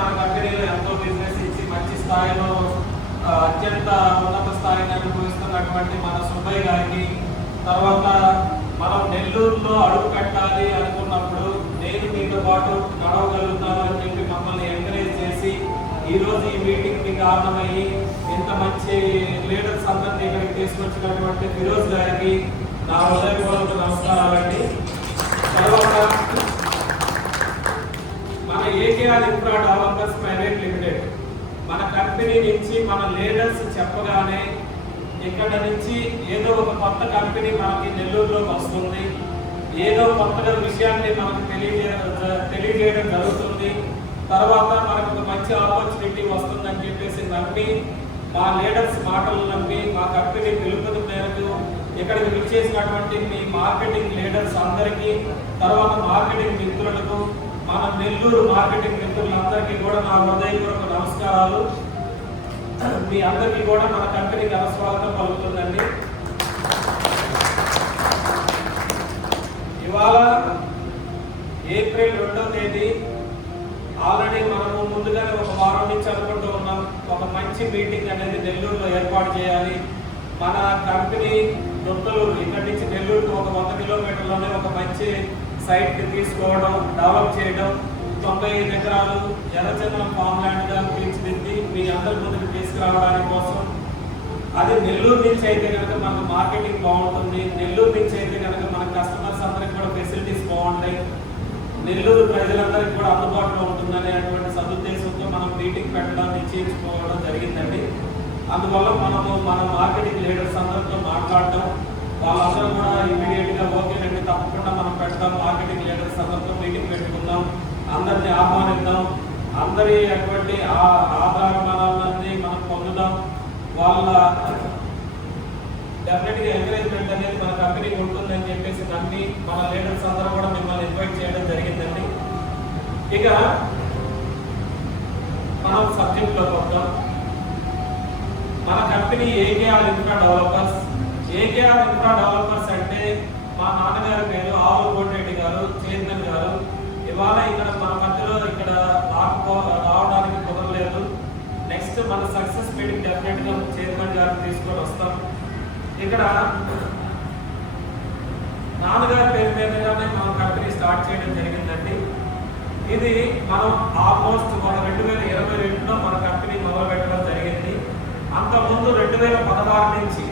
మన కంపెనీలో ఎంతో బిజినెస్ ఇచ్చి మంచి స్థాయిలో అత్యంత ఉన్నత స్థాయిని అనుభవిస్తున్నటువంటి మన సుబ్బయ్య గారికి, తర్వాత మనం నెల్లూరులో అడుగు పెట్టాలి అనుకున్నప్పుడు నేను మీతో పాటు నడవగలుగుతాను అని చెప్పి మమ్మల్ని ఎంకరేజ్ చేసి ఈరోజు ఈ మీటింగ్కి కారణమయ్యి ఇంత మంచి లీడర్స్ అందరినీ ఇక్కడికి తీసుకొచ్చినటువంటి ఫిరోజ్ గారికి నా హృదయపూర్వక నమస్కారాలండి. తర్వాత మన AKR infra developers private limited మన కంపెనీ నుంచి మన లీడర్స్ చెప్పగానే ఇక్కడ నుంచి ఏదో ఒక కొత్త కంపెనీ మనకి నెల్లూరులోకి వస్తుంది, ఏదో కొత్తగా విషయాన్ని మనకు తెలియజేయడం జరుగుతుంది, తర్వాత మనకు ఒక మంచి ఆపర్చునిటీ వస్తుందని చెప్పేసి నమ్మి మా లీడర్స్ మాటలు నమ్మి మా కంపెనీ పిలుపుని మేరకు ఇక్కడికి విచ్చేసినటువంటి మీ మార్కెటింగ్ లీడర్స్ అందరికీ, తర్వాత మార్కెటింగ్ మిత్రులకు, మన నెల్లూరు మార్కెటింగ్ మిత్రులందరికీ కూడా నా హృదయపూర్వక నమస్కారాలు. మీ అందరికీ కూడా మన కంపెనీకి స్వాగతం పలుకుతుందండి. ఇవాళ ఏప్రిల్ 2వ తేదీ. ఆల్రెడీ మనము ముందుగానే ఒక వారం నుంచి అనుకుంటూ ఉన్నాం ఒక మంచి మీటింగ్ అనేది నెల్లూరులో ఏర్పాటు చేయాలి. మన కంపెనీ దొత్తలూరు ఇక్కడి నుంచి నెల్లూరుకు ఒక 100 కిలోమీటర్లోనే ఒక మంచి సైట్ తీసుకోవడం, డెవలప్ చేయడం, 95 ఎకరాలు ఎర్రచందనం ఫామ్ ల్యాండ్గా తీర్చిదిద్ది మీ అందరి ముందుకు తీసుకురావడానికి కోసం. అది నెల్లూరు నుంచి అయితే కనుక మనకు మార్కెటింగ్ బాగుంటుంది, నెల్లూరు నుంచి అయితే కనుక మన కస్టమర్స్ అందరికి కూడా ఫెసిలిటీస్ బాగుంటాయి, నెల్లూరు ప్రజలందరికీ కూడా అందుబాటులో ఉంటుందనే అటువంటి సదుద్దేశంతో మనం మీటింగ్ పెట్టడం నిశ్చయించుకోవడం జరిగిందండి. అందువల్ల మనము మన మార్కెటింగ్ లీడర్స్ అందరితో మాట్లాడటం, వాళ్ళందరూ కూడా ఇమీడియట్గా ఓకేనండి తప్పకుండా మనం పెడతాం, మార్కెటింగ్ లీడర్స్ అందరితో మీటింగ్ పెట్టుకుందాం, అందరినీ ఆహ్వానిద్దాం, అందరి అటువంటి ఆధారమానాలన్నీ మనం పొందుదాం, వాళ్ళ డెఫినెట్గా ఎంకరేజ్మెంట్ అనేది మన కంపెనీకి ఉంటుందని చెప్పేసి నమ్మి మన లీడర్స్ అందరూ కూడా మిమ్మల్ని ఇన్వైట్ చేయడం జరిగిందండి. ఇక మనం సబ్జెక్ట్లోకి వద్దాం. మన company AKR infra developers. AKR infra developers అంటే మా నాన్నగారి పేరు ఆవుల కోటిరెడ్డి గారు, చైర్మన్ గారు. ఇవాళ ఇక్కడ మన మధ్యలో ఇక్కడ రావడానికి కుదరలేదు. నెక్స్ట్ మన సక్సెస్ మీటింగ్ డెఫినెట్గా చైర్మన్ గారిని తీసుకొని వస్తాం. ఇక్కడ నాన్నగారి పేరు మీదగానే మనం కంపెనీ స్టార్ట్ చేయడం జరిగిందండి. ఇది మనం ఆల్మోస్ట్ 2022లో మన కంపెనీ మొదలు పెట్టడం జరిగింది. అంతకుముందు 2016 నుంచి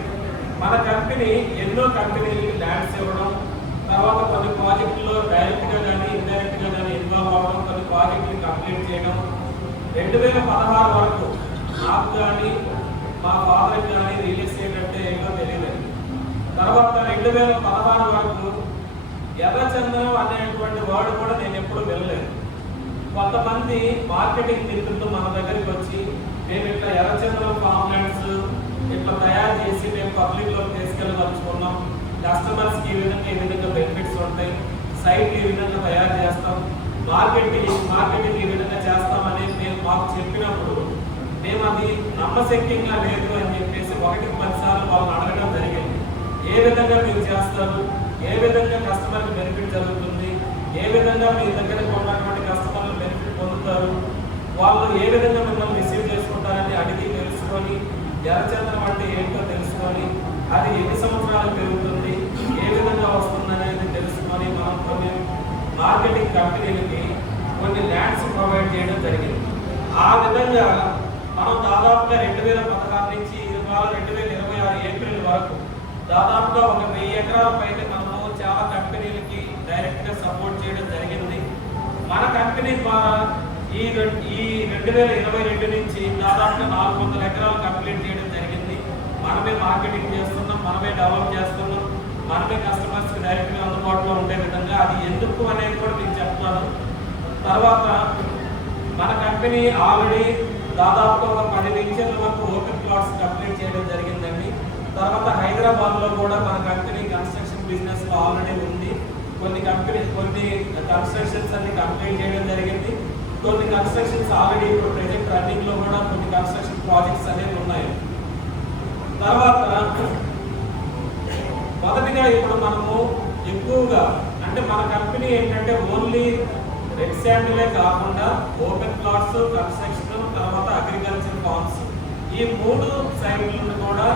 మన కంపెనీ ఎన్నో కంపెనీలకి ల్యాండ్స్ ఇవ్వడం, తర్వాత కొన్ని ప్రాజెక్టుల్లో డైరెక్ట్గా కానీ ఇండైరెక్ట్గా కానీ ఇన్వాల్వ్ అవ్వడం, కొన్ని ప్రాజెక్టులు కంప్లీట్ చేయడం. 2016 వరకు నాకు కానీ మా ఫాదర్కి కానీ రియల్ ఎస్టేట్ అంటే ఏమో తెలియదు. తర్వాత 2016 వరకు ఎర్రచందనం అనేటువంటి వర్డ్ కూడా నేను ఎప్పుడు వెళ్ళలేదు. కొంతమంది మార్కెటింగ్ మిత్రులు మన దగ్గరికి వచ్చి మేము ఇట్లా ఎర్రచందనం ఫామ్ ల్యాండ్స్ ఇట్లా తయారు చేసి మేము పబ్లిక్లో తీసుకెళ్ళదలుచుకున్నాం, కస్టమర్స్కి ఈ విధంగా బెనిఫిట్స్ ఉంటాయి, సైట్ ఈ విధంగా తయారు చేస్తాం, మార్కెటింగ్ ఈ విధంగా చేస్తామని మేము మాకు చెప్పినప్పుడు మేము అది నమ్మశక్యంగా లేదు అని చెప్పేసి 1-10 సార్లు వాళ్ళని అడగడం జరిగింది. ఏ విధంగా మీరు చేస్తారు, ఏ విధంగా కస్టమర్కి బెనిఫిట్ జరుగుతుంది, ఏ విధంగా మీ దగ్గర ఉన్నటువంటి కస్టమర్లు బెనిఫిట్ పొందుతారు, వాళ్ళు ఏ విధంగా మిమ్మల్ని రిసీవ్ చేసుకుంటారని అడిగి తెలుసుకొని, ఎర్రచందనం అంటే ఏంటో తెలుసుకొని, అది ఎన్ని సంవత్సరాలు పెరుగుతుంది, ఏ విధంగా వస్తుంది అనేది తెలుసుకొని మనం కొన్ని మార్కెటింగ్ కంపెనీలకి కొన్ని ల్యాండ్స్ ప్రొవైడ్ చేయడం జరిగింది. ఆ విధంగా మనం దాదాపుగా 2016 నుంచి 2026 ఏప్రిల్ వరకు దాదాపుగా 1000 ఎకరాల పైన మనము చాలా కంపెనీలకి డైరెక్ట్గా సపోర్ట్ చేయడం జరిగింది. మన కంపెనీ ద్వారా ఈ 2022 నుంచి దాదాపుగా 400 ఎకరాలు కంప్లీట్ చేయడం జరిగింది. మనమే మార్కెటింగ్ చేస్తున్నాం, మనమే డెవలప్ చేస్తున్నాం, మనమే కస్టమర్స్కి డైరెక్ట్గా అందుబాటులో ఉండే విధంగా. అది ఎందుకు అనేది కూడా మీకు చెప్తాను. తర్వాత మన కంపెనీ ఆల్రెడీ దాదాపుగా ఒక 10 వెంచర్ల వరకు ఓపెన్ ప్లాట్స్ కంప్లీట్ చేయడం జరిగిందండి. తర్వాత హైదరాబాద్లో కూడా మన కంపెనీ కన్స్ట్రక్షన్ బిజినెస్ ఆల్రెడీ ఉంది. కొన్ని కన్స్ట్రక్షన్స్ అన్ని కంప్లీట్ చేయడం జరిగింది. కొన్ని కన్స్ట్రక్షన్స్ ఆల్రెడీ ఇప్పుడు ప్రెజెంట్ రన్నింగ్లో కూడా కొన్ని కన్స్ట్రక్షన్ ప్రాజెక్ట్స్ అనేవి ఉన్నాయి. తర్వాత మొదటిగా ఇప్పుడు మనము ఎక్కువగా అంటే మన కంపెనీ ఏంటంటే ఓన్లీ రెడ్ శాండిలే కాకుండా ఓపెన్ ప్లాట్స్, కన్స్ట్రక్షన్, తర్వాత అగ్రికల్చర్ ఫార్మ్స్, ఈ 3 సైట్లను కూడా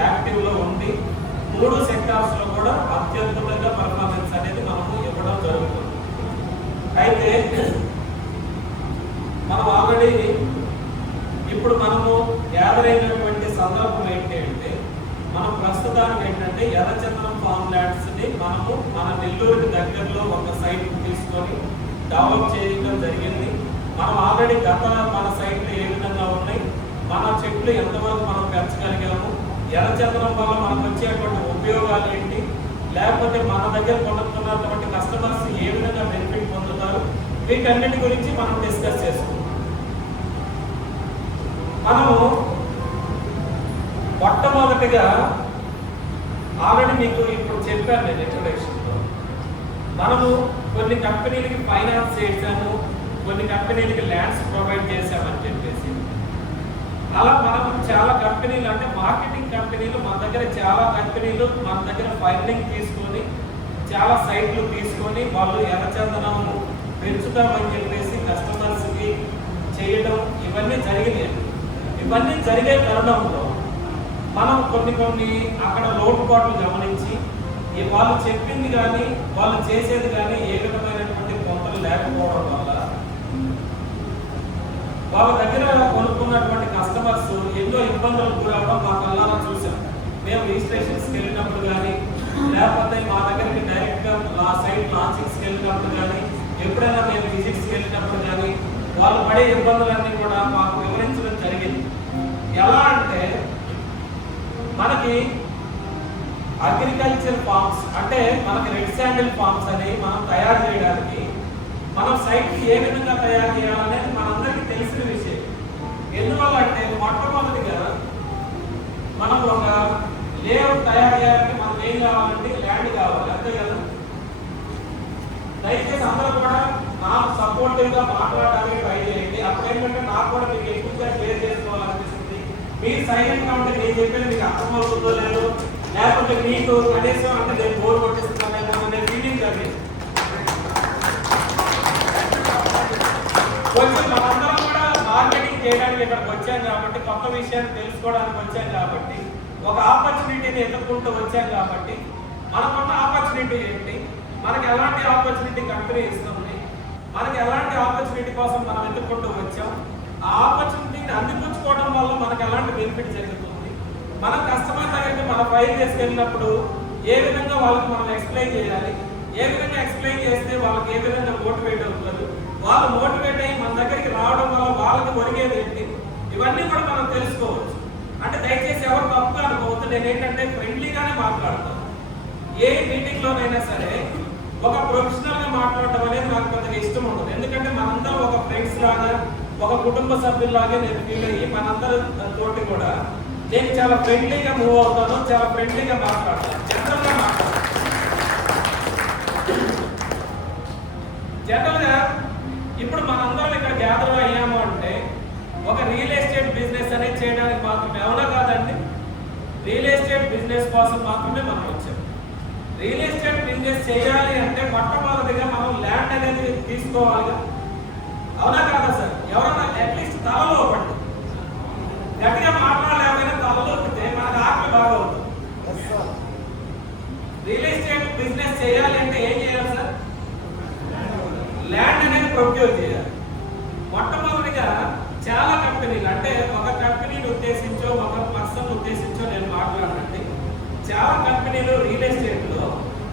యాక్టివ్లో ఉండి 3 సెక్టార్స్లో కూడా అత్యద్భుతంగా పర్ఫార్మెన్స్ అనేది మనము ఇవ్వడం జరుగుతుంది. అయితే మనం ఆల్రెడీ ఇప్పుడు మనము గ్యాదర్ అయినటువంటి సందర్భం ఏంటి అంటే, మనం ప్రస్తుతానికి ఏంటంటే ఎర్రచందనం ఫార్మ్ ల్యాండ్స్ని మనము మన నెల్లూరుకి దగ్గరలో ఒక సైట్ తీసుకొని డెవలప్ చేయడం జరిగింది. మనం ఆల్రెడీ మన సైట్లు ఏ విధంగా ఉన్నాయి, మన చెట్లు ఎంతవరకు మనం పెంచగలిగాము, ఎర్రచందనం వల్ల మనకు వచ్చేటువంటి ఉపయోగాలు ఏంటి, లేకపోతే మన దగ్గర కొనుక్కున్నటువంటి కస్టమర్స్ ఏ విధంగా బెనిఫిట్ పొందుతారు, వీటన్నిటి గురించి మనం డిస్కస్ చేసుకుంటాం. మనము మొట్టమొదటిగా ఆల్రెడీ మీకు ఇప్పుడు చెప్పాను నేను ఇంట్రొడక్షన్లో, మనము కొన్ని కంపెనీలకి ఫైనాన్స్ చేశాము, కొన్ని కంపెనీలకి ల్యాండ్స్ ప్రొవైడ్ చేశామని చెప్పేసి, అలా మనం చాలా కంపెనీలు అంటే మార్కెటింగ్ కంపెనీలు మన దగ్గర చాలా కంపెనీలు మన దగ్గర ఫైండింగ్ తీసుకొని చాలా సైట్లు తీసుకొని వాళ్ళు ఎర్రచందనం పెంచుతామని చెప్పేసి కస్టమర్స్కి చేయడం ఇవన్నీ జరిగినాయి. ఇవన్నీ జరిగే తరుణంలో మనం కొన్ని అక్కడ లోటుపాట్లు గమనించి వాళ్ళు చెప్పింది కానీ వాళ్ళు చేసేది కానీ ఏ విధమైనటువంటి పొంతలు లేకపోవడం వల్ల వాళ్ళ దగ్గర కొనుక్కున్నటువంటి కస్టమర్స్ ఎన్నో ఇబ్బందులకు గురవడం మా కళ్ళారా చూసాం. మేము రిజిస్ట్రేషన్స్కి వెళ్ళినప్పుడు కానీ, లేకపోతే మా దగ్గరికి డైరెక్ట్గా సైట్ లాంచింగ్స్కి వెళ్ళినప్పుడు కానీ, ఎప్పుడైనా మేము విజిట్స్కి వెళ్ళినప్పుడు కానీ వాళ్ళు పడే ఇబ్బందులన్నీ కూడా మాకు వివరించడం జరిగింది. ఎలా అంటే మనకి అగ్రికల్చర్ ఫార్మ్స్ అంటే మనకి రెడ్ శాండిల్ ఫార్మ్స్ అని మనం తయారు చేయడానికి మనం సైట్ ఏ విధంగా తయారు చేయాలనేది మనందరికీ తెలిసిన విషయం. ఎందువల్ల అంటే మొట్టమొదటిగా మనం ఒక లేఅవుట్ తయారు చేయాలంటే మనకు ఏం కావాలంటే ల్యాండ్ కావాలి, అంతే కదా. దయచేసి అందరూ కూడా నాకు సపోర్టివ్గా మాట్లాడడానికి ట్రై చేయండి. అప్పుడు ఏంటంటే నాకు కూడా మీకు ఎక్కువగా షేర్ చేసుకోవాలనిపిస్తుంది. మీరు సైలెంట్గా ఉంటే నేను చెప్పేది మీకు అర్థమవుతుందో లేదో, లేకపోతే మీకు కనీసం అంటే నేను బోర్ కొట్టిస్తున్నాను అనే ఫీలింగ్ కలిగింది. కొంచెం మనందరం కూడా మార్కెటింగ్ చేయడానికి ఇక్కడికి వచ్చాం కాబట్టి, కొత్త విషయాన్ని తెలుసుకోవడానికి వచ్చాం కాబట్టి, ఒక ఆపర్చునిటీని ఎదుర్కొంటూ వచ్చాం కాబట్టి, మనకున్న ఆపర్చునిటీ ఏంటి, మనకి ఎలాంటి ఆపర్చునిటీ కంపెనీ ఇస్తుంది, మనకి ఎలాంటి ఆపర్చునిటీ కోసం మనం ఎదుర్కొంటూ వచ్చాం, ఆ ఆపర్చునిటీని అందిపుచ్చుకోవడం వల్ల మనకు ఎలాంటి బెనిఫిట్ జరుగుతుంది, మన కస్టమర్ దగ్గరికి మన ఫైల్ చేసుకెళ్ళినప్పుడు ఏ విధంగా వాళ్ళకి మనం ఎక్స్ప్లెయిన్ చేయాలి, ఏ విధంగా ఎక్స్ప్లెయిన్ చేస్తే వాళ్ళకి ఏ విధంగా మోటివేట్ అవుతారు, వాళ్ళు మోటివేట్ అయ్యి మన దగ్గరికి రావడం వల్ల వాళ్ళకి ఒరిగేది ఏంటి, ఇవన్నీ కూడా మనం తెలుసుకోవచ్చు. అంటే దయచేసి ఎవరు తప్పుగా అనుకోవద్దు, నేను ఏంటంటే ఫ్రెండ్లీగానే మాట్లాడతాను. ఏ మీటింగ్లోనైనా సరే ఒక ప్రొఫెషనల్గా మాట్లాడటం అనేది నాకు పెద్దగా ఇష్టం ఉండదు. ఎందుకంటే మనందరం ఒక ఫ్రెండ్స్ లాగా, ఒక కుటుంబ సభ్యుల్లాగే నేను ఫీల్ అయ్యి మనందరి తోటి కూడా నేను చాలా ఫ్రెండ్లీగా మూవ్ అవుతాను, చాలా ఫ్రెండ్లీగా మాట్లాడతాను, జనరల్గా మాట్లాడతాను. జనరల్గా ఇప్పుడు మనందరం ఇక్కడ గ్యాదర్ అయ్యాము అంటే ఒక రియల్ ఎస్టేట్ బిజినెస్ అనేది చేయడానికి మాత్రమే, అవునా కాదండి? రియల్ ఎస్టేట్ బిజినెస్ కోసం మాత్రమే మనం వచ్చాం. రియల్ ఎస్టేట్ బిజినెస్ చేయాలి అంటే మొట్టమొదటిగా మనం ల్యాండ్ అనేది తీసుకోవాలి, అవునా కాదా సార్? ఎవరన్నా అట్లీస్ట్ తలలో పడి గట్టిగా మాట్లాడలేకపోయినా తలలో పెడితే మనకు ఆత్మ బాగా అవుతుంది. రియల్ ఎస్టేట్ బిజినెస్ చేయాలి అంటే ఏం చేయాలి సార్? ల్యాండ్ అనేది ప్రొక్యూర్ చేయాలి. మొట్టమొదటిగా చాలా కంపెనీలు అంటే ఒక కంపెనీని ఉద్దేశించో ఒక పర్సన్ ఉద్దేశించో నేను మాట్లాడండి. చాలా కంపెనీలు రియల్ ఎస్టేట్లో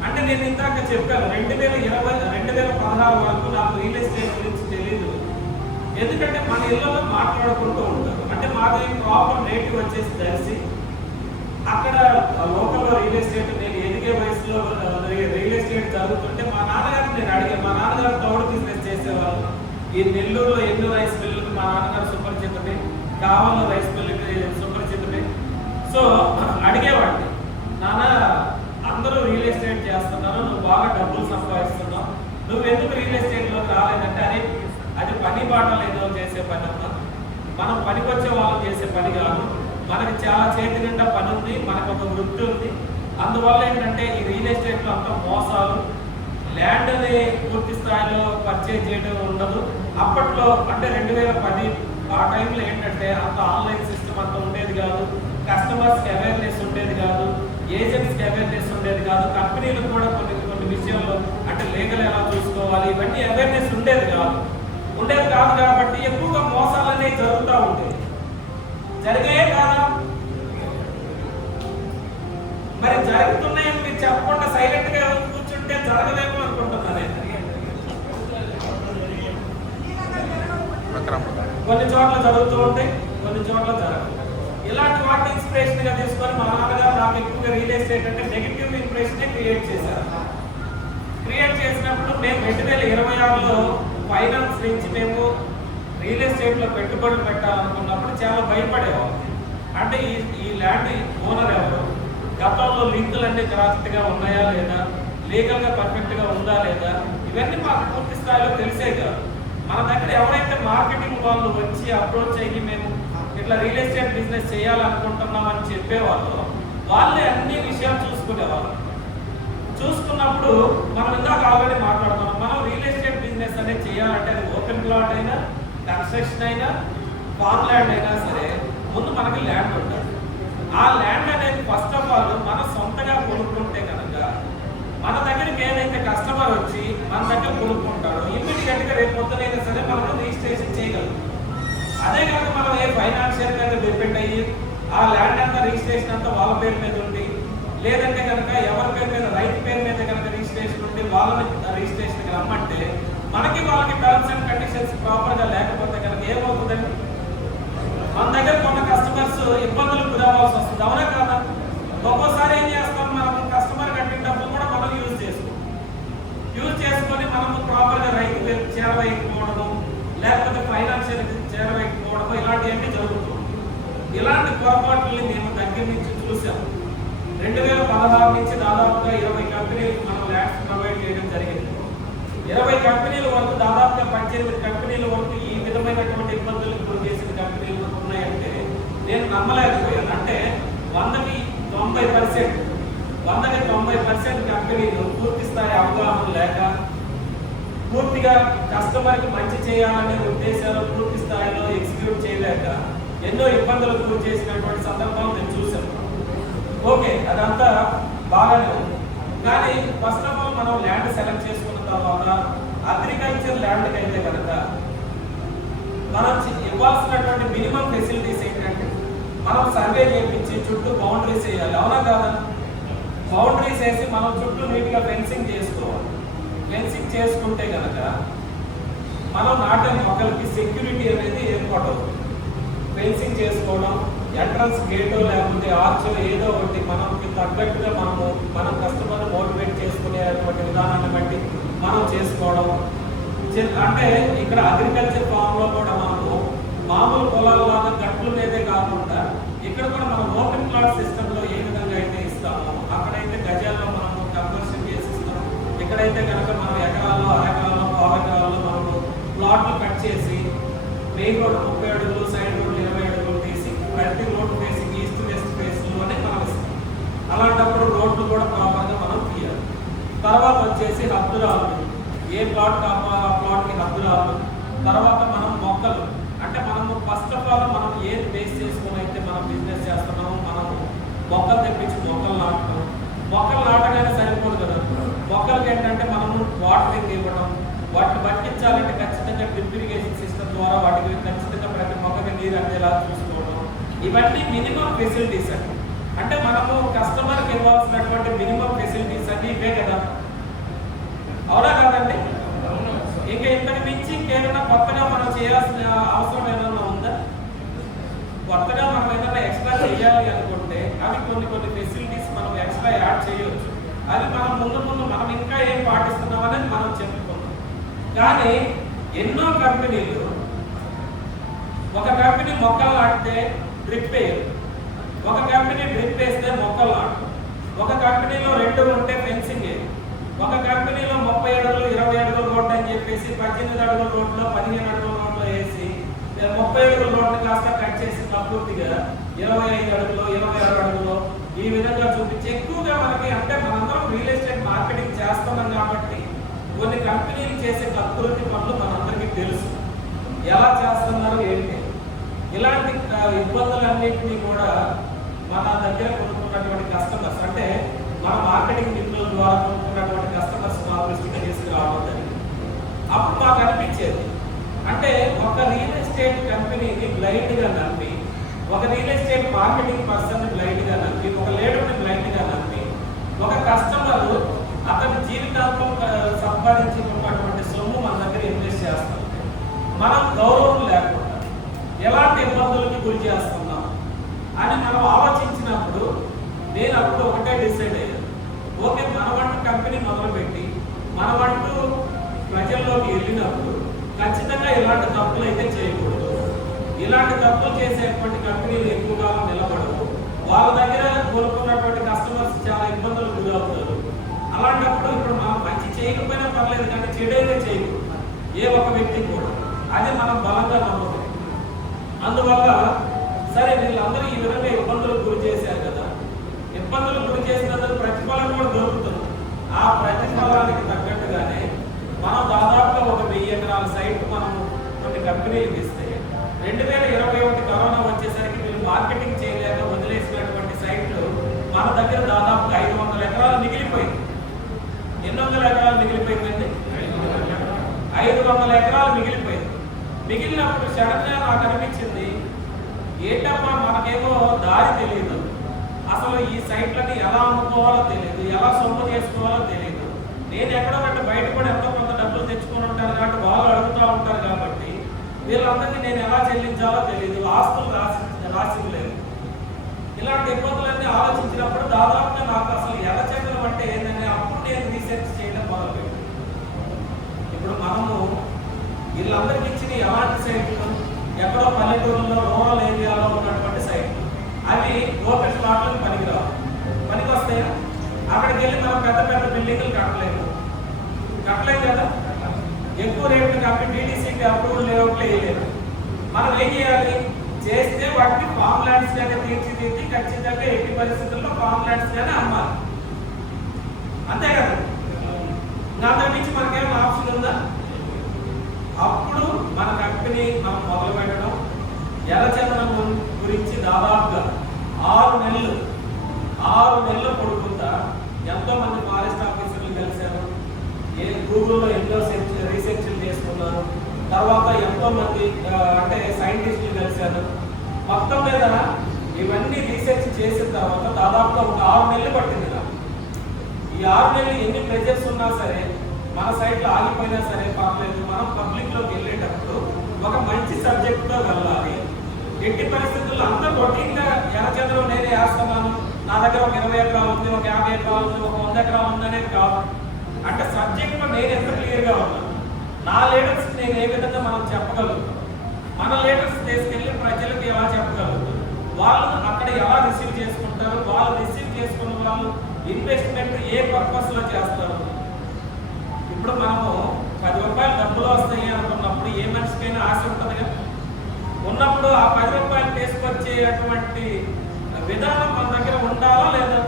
అంటే నేను ఇందాక చెప్పాను 2016 వరకు నాకు రియల్ ఎస్టేట్ గురించి తెలియదు. ఎందుకంటే మన ఇళ్ళలో మాట్లాడుకుంటూ ఉంటారు. అంటే మాది ప్రాపర్ నేటివ్ వచ్చేసి తెలిసి అక్కడ లోకల్లో రియల్ ఎస్టేట్ నేను ఎదిగే వయసులో రియల్ ఎస్టేట్ జరుగుతుంటే మా నాన్నగారిని నేను అడిగాను. మా నాన్నగారు తౌడు బిజినెస్ చేసేవాళ్ళు. ఈ నెల్లూరులో ఎన్నో రైస్ మిల్లుకి మా నాన్నగారు సుపరిచితమే, కావల్లో రైస్ మిల్లుకి సుపరిచితమే. సో అడిగేవాడిని, నాన్న అందరూ రియల్ ఎస్టేట్ చేస్తున్నారు, నువ్వు బాగా డబ్బులు సంపాదిస్తున్నావు, నువ్వు ఎందుకు రియల్ ఎస్టేట్లో రాలేదంటే అది పని బాటలు ఏదో చేసే పని అమ్మా, మనం పనికొచ్చే వాళ్ళు చేసే పని కాదు, మనకి చాలా చేతి నిండా పని ఉంది, మనకు ఒక వృత్తి ఉంది. అందువల్ల ఏంటంటే ఈ రియల్ ఎస్టేట్లో అంతా మోసాలు, ల్యాండ్ని పూర్తి స్థాయిలో పర్చేజ్ చేయడం ఉండదు. అప్పట్లో అంటే 2010 ఆ టైంలో ఏంటంటే అంత ఆన్లైన్ సిస్టమ్ అంత ఉండేది కాదు, కస్టమర్స్కి అవేర్నెస్ ఉండేది కాదు, ఏజెంట్స్కి అవేర్నెస్ ఉండేది కాదు, కంపెనీలకు కూడా కొన్ని కొన్ని విషయాల్లో అంటే లీగల్ ఎలా చూసుకోవాలి ఇవన్నీ అవేర్నెస్ ఉండేది కాదు కాబట్టి ఎక్కువగా మోసాలు అనేవి జరుగుతూ ఉండేవి. జరిగాయే కాదా? మరి జరుగుతున్నాయని మీరు చెప్పకుండా సైలెంట్ గా కూర్చుంటే జరగలేము అనుకుంటున్నాను. కొన్ని చోట్ల జరుగుతూ ఉంటాయి, కొన్ని చోట్ల జరగదు. ఇలాంటి వాటిని ఇన్స్పిరేషన్ గా తీసుకొని మా నాన్నగారు నాకు ఎక్కువగా రియల్ ఎస్టేట్ అంటే నెగిటివ్ ఇంప్రెషన్ క్రియేట్ చేశారు. క్రియేట్ చేసినప్పుడు మేము 2026లో ఫైనాన్స్ నుంచి మేము రియల్ ఎస్టేట్ లో పెట్టుబడులు పెట్టాలనుకున్నప్పుడు చాలా భయపడేవాళ్ళం. అంటే ఈ ల్యాండ్ ఓనర్ ఎవరు, గతంలో లింకులు అన్ని కరెక్ట్ గా ఉన్నాయా లేదా, లీగల్ గా పర్ఫెక్ట్ గా ఉందా లేదా, ఇవన్నీ మాకు పూర్తి స్థాయిలో తెలిసే కాదు. మన దగ్గర ఎవరైతే మార్కెటింగ్ వాళ్ళు వచ్చి అప్రోచ్ అయ్యి మేము ఇట్లా రియల్ ఎస్టేట్ బిజినెస్ చేయాలనుకుంటున్నామని చెప్పేవాళ్ళు, వాళ్ళే అన్ని విషయాలు చూసుకునేవాళ్ళు. చూసుకున్నప్పుడు మనం ఇందాక ఆల్రెడీ మాట్లాడుతున్నాం, మనం రియల్ ఎస్టేట్ బిజినెస్ అనేది చేయాలంటే అది ఓపెన్ ప్లాట్ అయినా, కన్స్ట్రక్షన్ అయినా, ఫార్మ్ ల్యాండ్ అయినా సరే ముందు మనకి ల్యాండ్ ఉండాలి. ఆ ల్యాండ్ అనేది ఫస్ట్ ఆఫ్ ఆల్ మనం సొంతగా కొనుక్కుంటే కనుక మన దగ్గరికి ఏదైతే కస్టమర్ వచ్చి మన దగ్గర కొనుక్కుంటాడో ఇమ్మీడియట్ గా రేపు పొద్దునైనా సరే మనం రిజిస్ట్రేషన్ చేయగలం. అదే కనుక మనం ఏ ఫైనాన్షియల్ మీద డిపెండ్ అయ్యి ఆ ల్యాండ్ అంతా రిజిస్ట్రేషన్ అంతా వాళ్ళ పేరు మీద ఉంది, లేదంటే కనుక ఎవరి పేరు మీద రైతు పేరు మీద కనుక రిజిస్ట్రేషన్ ఉండి వాళ్ళని రిజిస్ట్రేషన్కి రమ్మంటే మనకి వాళ్ళకి టర్మ్స్ అండ్ కండిషన్స్ ప్రాపర్ గా లేకపోతే కనుక ఏమవుతుందండి, మన దగ్గర కొన్న కస్టమర్స్ ఇబ్బందులకు గురవ్వాల్సి వస్తుంది. అవునా కాదా? ఒక్కోసారి ఏం చేస్తాం, మనం కస్టమర్ కట్టిన డబ్బులు కూడా మనం యూజ్ చేసుకొని మనము ప్రాపర్ గా రైతు పేరు చేరవేయకపోవడము, లేకపోతే ఫైనాన్షియల్ చేరవేయకపోవడము, ఇలాంటివన్నీ జరుగుతుంది. ఇలాంటి పొరపాట్లని మేము దగ్గర నుంచి చూసాం. 2016 నుంచి దాదాపుగా 20 కంపెనీలకు మనం ల్యాండ్స్ ప్రొవైడ్ చేయడం జరిగింది. 20 కంపెనీల వరకు దాదాపుగా 18 కంపెనీల వరకు ఈ విధమైనటువంటి ఇబ్బందులకు గురి చేసిన కంపెనీలు ఉన్నాయంటే నేను నమ్మలేకపోయాను. అంటే 100కి 90% కంపెనీలు పూర్తి స్థాయి అవగాహన లేక, పూర్తిగా కస్టమర్కి మంచి చేయాలనే ఉద్దేశాలు పూర్తి స్థాయిలో ఎగ్జిక్యూట్ చేయలేక ఎన్నో ఇబ్బందులకు గురి చేసినటువంటి సందర్భాలు నేను చూశాను. ఓకే, అదంతా బాగానే ఉంది. కానీ ఫస్ట్ ఆఫ్ ఆల్ మనం ల్యాండ్ సెలెక్ట్ చేసుకున్న తర్వాత అగ్రికల్చర్ ల్యాండ్కి అయితే కనుక మనం ఇవ్వాల్సినటువంటి మినిమం ఫెసిలిటీస్ ఏంటంటే మనం సర్వే చేయించి చుట్టూ బౌండరీస్ వేయాలి. అవునా కాదా? బౌండరీస్ వేసి మనం చుట్టూ నీట్గా ఫెన్సింగ్ చేసుకోవాలి. ఫెన్సింగ్ చేసుకుంటే కనుక మనం నాటే మొక్కలకి సెక్యూరిటీ అనేది ఏర్పాటవుతుంది. ఫెన్సింగ్ చేసుకోవడం, ఎంట్రన్స్ గేటో లేకపోతే ఆర్చో ఏదో ఒకటి మనకి తగ్గట్టుగా మనం కస్టమర్ని మోటివేట్ చేసుకునేటువంటి విధానాన్ని బట్టి మనం చేసుకోవడం. అంటే ఇక్కడ అగ్రికల్చర్ ఫామ్ లో కూడా మనము మామూలు పొలాలలాగా గట్ల మీదే కాకుండా ఇక్కడ కూడా మనం ఓపెన్ ప్లాట్ సిస్టమ్ లో ఏ విధంగా అయితే ఇస్తామో అక్కడైతే గజాల్లో మనము కన్వర్షన్ చేసి ఇస్తాం. ఇక్కడైతే కనుక మనం ఎకరాల్లో, అరెకరాల్లో, పావెకరాల్లో మనము ప్లాట్లు కట్ చేసి మెయిన్ రోడ్ 30 అడుగులు, సైడ్ రోడ్లు 20 అడుగులు తీసి ప్రతి రోడ్ ఫేసింగ్ ఈస్ట్ వెస్ట్ ఫేస్లోనే మనం ఇస్తాం. అలాంటప్పుడు రోడ్లు కూడా ప్రాపర్గా మనం తీయాలి. తర్వాత వచ్చేసి హద్దురాలు, ఏ ప్లాట్ కావాలో ఆ ప్లాట్కి హద్దురాలు. తర్వాత మనం మొక్కలు, అంటే మనము ఫస్ట్ ఆఫ్ ఆల్ మనం ఏది బేస్ చేసుకుని అయితే మనం బిజినెస్ చేస్తున్నామో మనము మొక్కలు తెప్పించి మొక్కలు నాటడం. మొక్కలు నాటగానే సరిపోదు కదా, మొక్కలకి ఏంటంటే మనము వాటరింగ్ ఇవ్వడం, వాటిని బతికించాలంటే ఖచ్చితంగా డ్రిప్ ఇరిగేషన్ సిస్టమ్ ద్వారా వాటికి ఖచ్చితంగా ప్రతి మొక్కకి నీరు అందేలా చూసుకోవడం. ఇవన్నీ మినిమం ఫెసిలిటీస్ అండి. అంటే మనము కస్టమర్కి ఇవ్వాల్సినటువంటి మినిమం ఫెసిలిటీస్ అన్నీ ఇవే కదా, అవునా కాదండి? ఇంకా ఇంతకు మించి ఇంకేమైనా కొత్తగా మనం చేయాల్సిన అవసరం ఏమైనా ఉందా? కొత్తగా మనం ఏదైనా ఎక్స్ట్రా చేయాలి అనుకుంటే అవి కొన్ని ఫెసిలిటీస్ మనం ఎక్స్ట్రా యాడ్ చేయవచ్చు. అది మనం ముందు మనం ఇంకా ఏం పాటిస్తున్నామని మనం చెప్పుకున్నాం. కానీ ఎన్నో కంపెనీలు, ఒక కంపెనీ మొక్కలు నాటితే డ్రిప్ వేయరు, ఒక కంపెనీ డ్రిప్ వేస్తే మొక్కలు నాటు, ఒక కంపెనీలో 2 ఉంటే ఫెన్సింగ్ వేయరు, ఒక కంపెనీలో 30 అడుగులు 20 అడుగుల రోడ్డు అని చెప్పేసి 18 అడుగుల రోడ్లో 15 అడుగుల రోడ్లో వేసి 30 అడుగుల రోడ్డు కాస్త కట్ చేసి పూర్తిగా 25 అడుగులు 26 అడుగులు ఈ విధంగా చూపించి ఎక్కువగా మనకి, అంటే మనందరం రియల్ ఎస్టేట్ మార్కెటింగ్ చేస్తున్నాం కాబట్టి కొన్ని కంపెనీలు చేసే కక్కుర్తి పనులు మనందరికీ తెలుసు, ఎలా చేస్తున్నారు ఏంటి. ఇలాంటి ఇబ్బందులన్నింటినీ కూడా మన దగ్గర కొనుక్కున్నటువంటి కస్టమర్స్, అంటే మన మార్కెటింగ్ మిత్రుల ద్వారా కొనుక్కున్నటువంటి కస్టమర్స్ మా దృష్టికి తీసుకురావడం జరిగింది. అప్పుడు మాకు అనిపించేది, అంటే ఒక రియల్ ఎస్టేట్ కంపెనీని బ్లైండ్గా నమ్మి, ఒక రియల్ ఎస్టేట్ మార్కెటింగ్ పర్సన్ని బ్లైండ్గా నమ్మి, ఒక లీడర్ని బ్లైండ్గా నమ్మి, ఒక కస్టమర్ అతని జీవితాంతం సంపాదించుకున్నటువంటి సొమ్ము మన దగ్గర ఇన్వెస్ట్ చేస్తాం, మనం గౌరవం లేకుండా ఎలాంటి ఇబ్బందులకి గురి చేస్తున్నాం అని మనం ఆలోచించినప్పుడు నేను అప్పుడు ఒకటే డిసైడ్ అయ్యాను, ఓకే మన వంటి కంపెనీ మొదలుపెట్టి మన వంటూ ప్రజల్లోకి వెళ్ళినప్పుడు ఖచ్చితంగా ఇలాంటి తప్పులు అయితే చేయకూడదు. ఇలాంటి తప్పులు చేసేటువంటి కంపెనీలు ఎక్కువగా నిలబడవు, వాళ్ళ దగ్గర కోరుకున్నటువంటి కస్టమర్స్ చాలా ఇబ్బందులు గురవుతారు. అలాంటప్పుడు ఇప్పుడు మనం మంచి చేయకపోయినా పర్లేదు, కానీ చెడైతే చేయకూడదు ఏ ఒక వ్యక్తి కూడా. అది మనం బలంగా నమ్ముతాం. అందువల్ల సరే వీళ్ళందరూ ఈ విధంగా ఇబ్బందులకు గురి చేశారు కదా, ఇబ్బందులకు గురి చేసినందుకు ప్రతిఫలం కూడా దొరుకుతుంది. ఆ ప్రతిఫలానికి తగ్గట్టుగానే మనం దాదాపుగా ఒక 1000 ఎకరాల సైట్ మనం కొన్ని కంపెనీలకు ఇస్తే 2021 కరోనా వచ్చేసరికి వీళ్ళు మార్కెటింగ్ చేయలేక వదిలేసినటువంటి సైట్లు మన దగ్గర దాదాపుగా 500 ఎకరాలు మిగిలిపోయింది. ఎన్ని వందల ఎకరాలు మిగిలిపోయిందండి? 500 ఎకరాలు మిగిలిపోయింది. మిగిలినప్పుడు సడన్గా నాకు అనిపించింది, ఏంటమ్మా మనకేమో దారి తెలియదు, అసలు ఈ సైట్లని ఎలా అమ్ముకోవాలో తెలియదు, ఎలా సొమ్ము చేసుకోవాలో తెలియదు. నేను ఎక్కడో అంటే బయట కూడా ఎంతో కొంత డబ్బులు తెచ్చుకొని ఉంటాను కాబట్టి వాళ్ళు అడుగుతూ ఉంటారు కాబట్టి వీళ్ళందరినీ నేను ఎలా చెల్లించాలో తెలియదు, ఆస్తులు రాసి లేదు. ఇలాంటి ఇబ్బందులన్నీ ఆలోచించినప్పుడు దాదాపుగా నాకు అసలు ఎర్రచందనం అంటే ఏంటంటే అప్పుడు నేను రీసెర్చ్ చేయడం మొదలుపెట్టాను. ఇప్పుడు మనము వీళ్ళందరికీ ఇచ్చిన ఎలాంటి సైట్లు, ఎక్కడో పల్లెటూరులో రూరల్ ఏరియాలో ఉన్నటువంటి సైట్లు, అవి ఓపెన్ ప్లాట్లకు పనికిరావు. పనికి వస్తాయా? అక్కడికి వెళ్ళి మనం పెద్ద పెద్ద బిల్డింగ్లు కట్టలేము కదా, ఎక్కువ రేట్లు కాబట్టి టీడీసీకి అప్రూవల్ లేఅవుట్లు వేయలేదు. మనం ఏం చేయాలి? చేస్తే వాటిని ఫామ్ ల్యాండ్స్ గానే తీర్చిదిద్ది ఖచ్చితంగా ఎట్టి పరిస్థితుల్లో ఫామ్ ల్యాండ్స్ గానే అమ్మాలి, అంతే కదా. నా నుంచి మనకేం ఆప్షన్ ఉందా? అప్పుడు మన కంపెనీ మనం మొదలు పెట్టడం, ఎర్రచందనం గురించి దాదాపుగా 6 నెలలు పడుకుంటా ఎంతో మంది ఫారెస్ట్ ఆఫీసర్లు కలిశారు, గూగుల్లో ఎన్నో రీసెర్చ్లు చేసుకున్నారు, తర్వాత ఎంతో మంది అంటే సైంటిస్టులు కలిశారు. మొత్తం మీద ఇవన్నీ రీసెర్చ్ చేసిన తర్వాత దాదాపుగా ఒక 6 నెలలు పట్టింది నాకు. ఈ 6 నెలలు ఎన్ని ప్రెజర్స్ ఉన్నా సరే, మన సైట్లో ఆగిపోయినా సరే పర్లేదు, మనం పబ్లిక్లోకి వెళ్ళేటప్పుడు ఒక మంచి సబ్జెక్టుతో వెళ్ళాలి. ఎట్టి పరిస్థితుల్లో అందరూ రొటీన్గా ఎర్రచందనం నేనే వేస్తున్నాను, నా దగ్గర ఒక 20 ఎకరాలు ఉంది, ఒక 50 ఎకరాలు ఉంది, ఒక 100 ఎకరాలు ఉంది అనేది కాదు. అంటే సబ్జెక్ట్లో నేను ఎంత క్లియర్గా ఉన్నాను, నా లీడర్స్ నేను ఏ విధంగా మనం చెప్పగలుగుతాం, మన లీడర్స్ తీసుకెళ్ళి ప్రజలకు ఎలా చెప్పగలుగుతాం, వాళ్ళు అక్కడ ఎలా రిసీవ్ చేసుకుంటారు, వాళ్ళు రిసీవ్ చేసుకున్న వాళ్ళు ఇన్వెస్ట్మెంట్ ఏ పర్పస్లో చేస్తారు. ఇప్పుడు మనము 10 రూపాయలు డబ్బులు వస్తాయి అనుకున్నప్పుడు ఏ మనిషికైనా ఆశ ఉంటుంది కదా. ఉన్నప్పుడు ఆ 10 రూపాయలు తీసుకొచ్చేటువంటి విధానం మన దగ్గర ఉండాలా లేదా?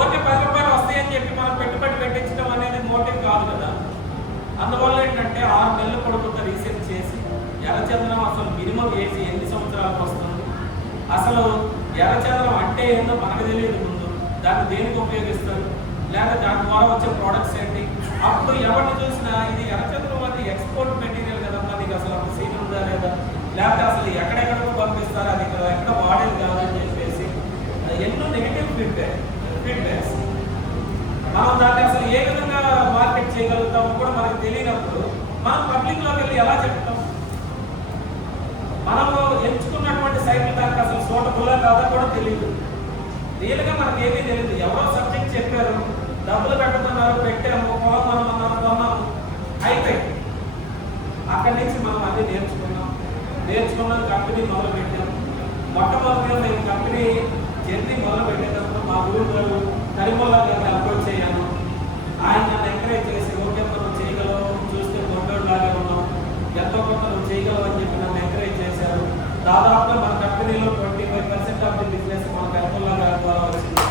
ఓకే 10 రూపాయలు వస్తాయని చెప్పి మనం పెట్టుబడి పెట్టించడం అనేది మోటివ్ కాదు కదా. అందువల్ల ఏంటంటే 6 నెలలు పడుకుంటా రీసెర్చ్ చేసి ఎర్రచందనం అసలు మినిమం ఏజ్ ఎన్ని సంవత్సరాలకు వస్తుంది, అసలు ఎర్రచందనం అంటే ఏందో మనకు తెలియదు ముందు, దాన్ని దేనికి ఉపయోగిస్తారు, లేదా దాని ద్వారా వచ్చే ప్రోడక్ట్స్ ఏంటి. అప్పుడు ఎవరిని చూసినా ఇది ఎర్రచందనం అది ఎక్స్పోర్ట్ మెటీరియల్ కదమ్మా, నీకు అసలు అప్పుడు సీన్ ఉందా లేదా, లేకపోతే అసలు ఎక్కడెక్కడికో పంపిస్తారు, అది ఇక్కడ ఎక్కడ వాడేది కాదని చెప్పేసి ఎన్నో నెగిటివ్ ఫీడ్బ్యాక్స్. మనం దాన్ని అసలు ఏ విధంగా మార్కెట్ చేయగలుగుతామో కూడా మనకు తెలియనప్పుడు మనం పబ్లిక్లోకి వెళ్ళి ఎలా చెప్తాం? మనము ఎంచుకున్నటువంటి సైట్లు దానికి అసలు సూటబుల్లా కాదా కూడా తెలియదు. రియల్గా మనకి ఏమీ తెలియదు. ఎవరో సబ్జెక్ట్ చెప్పారు, డబ్బులు పెట్టుతున్నారు, పెట్టాము, పొలం మనం కొన్నాము, అయిపోయి అక్కడి నుంచి మనం అన్నీ నేర్చుకున్నాం, కంపెనీ మొదలు పెట్టాం. మొట్టమొదటిగా నేను కంపెనీ జర్నీ మొదలు పెట్టేటప్పుడు మా ఊరు గారు కరిమల్లా గారిని అప్రోచ్ చేయాను. ఆయన నన్ను ఎంకరేజ్ చేసి, ఓకే మనం చేయగలవు, చూస్తే లాగే ఉన్నాం, ఎంతో కొంత నువ్వు చేయగలవు అని చెప్పి నన్ను ఎంకరేజ్ చేశారు. దాదాపుగా మన కంపెనీలో 25% ఆఫ్ ది బిజినెస్ మన కరిమల్లా గారి ద్వారా వచ్చింది.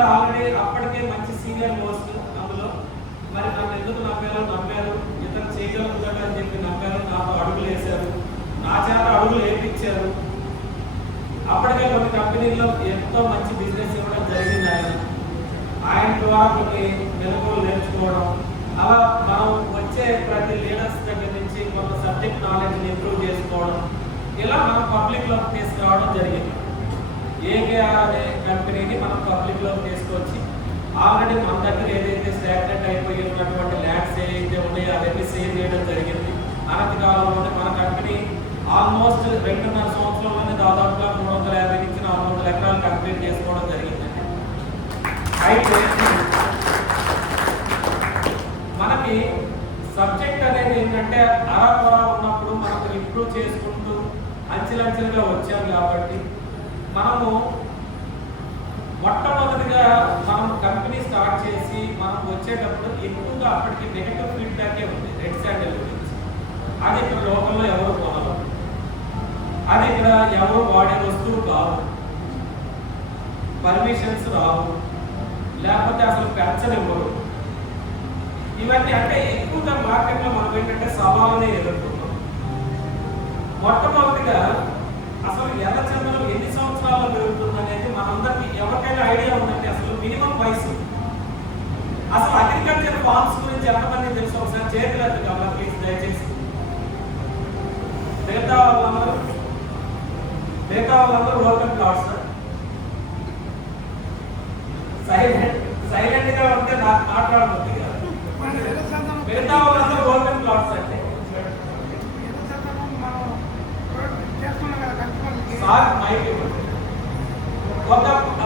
గారు ఆల్రెడీ అప్పటికే మంచి సీనియర్ మోస్ట్ అందులో. మరి నన్ను ఎందుకు నమ్మారు, ఇతను చేయగలుగుతాడు అని చెప్పి నమ్మారు, నాతో అడుగులు వేశారు, నా చేత అడుగులు వేయించారు. అప్పటికే కొన్ని కంపెనీల్లో ఎంతో మంచి బిజినెస్ ఇవ్వడం జరిగింది. ఆయన ద్వారా కొన్ని మెలకువలు నేర్చుకోవడం, అలా మనం వచ్చే ప్రతి లీడర్స్ దగ్గర నుంచి కొంత సబ్జెక్ట్ నాలెడ్జ్ని ఇంప్రూవ్ చేసుకోవడం, ఇలా మనం పబ్లిక్లోకి తీసుకురావడం జరిగింది. ఏకేఆర్ అనే కంపెనీని మనం పబ్లిక్లోకి తీసుకొచ్చి ఆల్రెడీ మన దగ్గర ఏదైతే స్టాగ్నెంట్ అయిపోయి ఉన్నటువంటి ల్యాండ్స్ ఏదైతే ఉన్నాయో అవన్నీ సేవ్ చేయడం జరిగింది. అనతి కాలంలోనే మన కంపెనీ ఆల్మోస్ట్ 2.5 సంవత్సరంలోనే దాదాపుగా 350 నుంచి 400 ఎకరాలు కంప్లీట్ చేసుకోవడం జరిగిందండి. అయితే మనకి సబ్జెక్ట్ అనేది ఏంటంటే అరాకొరా ఉన్నప్పుడు మనకు ఇంప్రూవ్ చేసుకుంటూ అంచెలంచెలుగా వచ్చాం కాబట్టి మనము మొట్టమొదటిగా మనం కంపెనీ స్టార్ట్ చేసి మనం వచ్చేటప్పుడు ఎక్కువగా అప్పటికి నెగటివ్ ఫీడ్బ్యాకే ఉంది రెడ్ శాండిల్ గురించి. అది ఇక్కడ లోకల్లో ఎవరు కొనరు, అది ఇక్కడ ఎవరు వాడే వస్తువు కాదు, పర్మిషన్స్ రావు, లేకపోతే అసలు పెంచనివ్వరు. ఇవన్నీ అంటే ఎక్కువగా మార్కెట్లో మనం ఏంటంటే సవాళ్ళనే ఎదుర్కొన్నాం. మొట్టమొదటిగా అసలు ఎర్రచందనం ఎన్ని సంవత్సరాల్లో పెరుగుతుంది అనేది మనందరికీ ఎవరికైనా ఐడియా ఉందంటే అసలు మినిమం వయసు. అసలు అగ్రికల్చర్ ఫార్మ్స్ గురించి ఎంతమంది తెలుసు? ఒకసారి చేతులెత్తు కదా ప్లీజ్ దయచేసి. మిగతా వాళ్ళందరూ ఓపెన్ ప్లాట్స్. సైలెంట్ గా ఉంటే నాకు మాట్లాడబోతుంది కదా. మిగతా వాళ్ళందరూ ఓపెన్ ప్లాట్స్ అంటే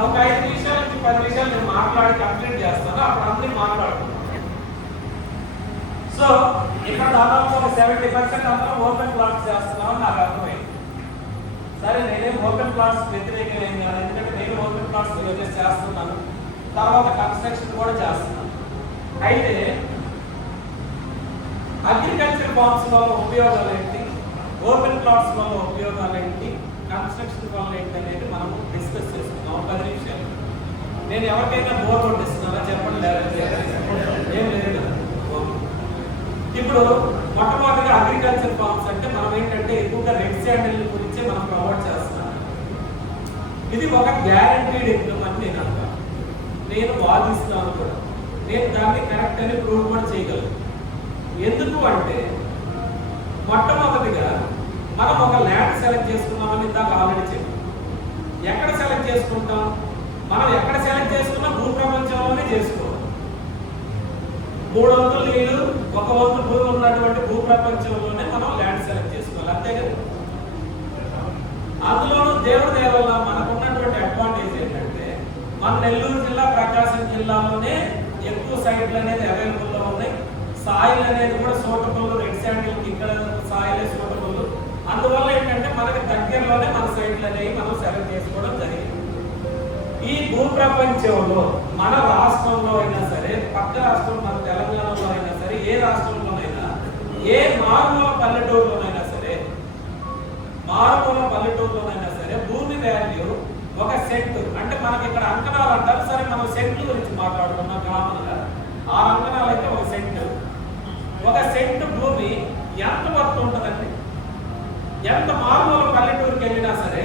ఒక 5 నిమిషాల నుంచి 10 నిమిషాలు నేను మాట్లాడి కంప్లీట్ చేస్తాను, అప్పుడు అందరూ మాట్లాడుతున్నాను. సో ఇక్కడ దాదాపు ఒక 70% అందరం ఓపెన్ ప్లాట్స్ చేస్తున్నామని నాకు అర్థమైంది. సరే, నేనేం ఓపెన్ ప్లాట్స్ వ్యతిరేకం కాదు, ఎందుకంటే నేను ఓపెన్ ప్లాట్స్ వచ్చేసి చేస్తున్నాను, తర్వాత కన్స్ట్రక్షన్ కూడా చేస్తున్నాను. అయితే అగ్రికల్చర్ ఫార్మ్స్ వల్ల ఉపయోగాలు ఏంటి, ఓపెన్ ప్లాట్స్ వల్ల ఉపయోగాలు ఏంటి, కన్స్ట్రక్షన్ వల్ల ఏంటి అనేది మనం డిస్కస్ చేసుకున్నాం 10 నిమిషాలు. నేను ఎవరికైనా బోర్ కొట్టిస్తున్నానా చెప్పండి? ఏం లేదు. ఇప్పుడు మొట్టమొదటిగా అగ్రికల్చర్ ఫార్మ్స్ అంటే మనం ఏంటంటే ఎక్కువగా రెడ్ శాండిల్ గురించి మనం ప్రమోట్ చేస్తున్నాం. ఇది ఒక గ్యారంటీడ్ ఇన్కమ్ అని నేను అంటాను, నేను వాదిస్తాను కూడా, నేను దాన్ని కరెక్ట్ అని ప్రూవ్ కూడా చేయగలను. ఎందుకు అంటే మొట్టమొదటిగా మనం ఒక ల్యాండ్ సెలెక్ట్ చేసుకున్నామని ఇందాక ఆల్రెడీ చెప్పాం. ఎక్కడ సెలెక్ట్ చేసుకుంటాం? మనం ఎక్కడ సెలెక్ట్ చేసుకున్నా భూ ప్రపంచంలోనే చేసుకోవాలి. 3 వంతులు నీళ్ళు 1 వంతు భూమి ఉన్నటువంటి భూ ప్రపంచంలోనే మనం ల్యాండ్ సెలెక్ట్ చేసుకోవాలి, అంతే కదా. అందులోనూ దేవుడి దయ వల్ల మనకున్నటువంటి అడ్వాంటేజ్ ఏంటంటే మన నెల్లూరు జిల్లా, ప్రకాశం జిల్లాలోనే ఎక్కువ సైట్లు అనేది అవైలబుల్లో ఉన్నాయి. సాయిల్ అనేది కూడా సూటబుల్, రెడ్ శాండిల్ ఇక్కడ సాయిలే సూటబుల్. అందువల్ల ఏంటంటే మనకి దగ్గరలోనే మన సైట్లు అనేవి మనం సెలెక్ట్ చేసుకోవడం జరిగింది. ఈ భూ ప్రపంచంలో మన రాష్ట్రంలో అయినా సరే, పక్క రాష్ట్రం మన తెలంగాణలో అయినా సరే, ఏ రాష్ట్రంలోనైనా, ఏ మారుమూల పల్లెటూరులోనైనా సరే భూమి వాల్యూ ఒక సెంట్ అంటే మనకి ఇక్కడ అంకణాలు అంటారు. సరే, మనం సెంట్లు గురించి మాట్లాడుకున్నాం కామన్గా. 6 అంకణాలు అయితే ఒక సెంట్ భూమి ఎంత వర్త్ ఉంటుందండి? ఎంత మారుమూల పల్లెటూరుకి వెళ్ళినా సరే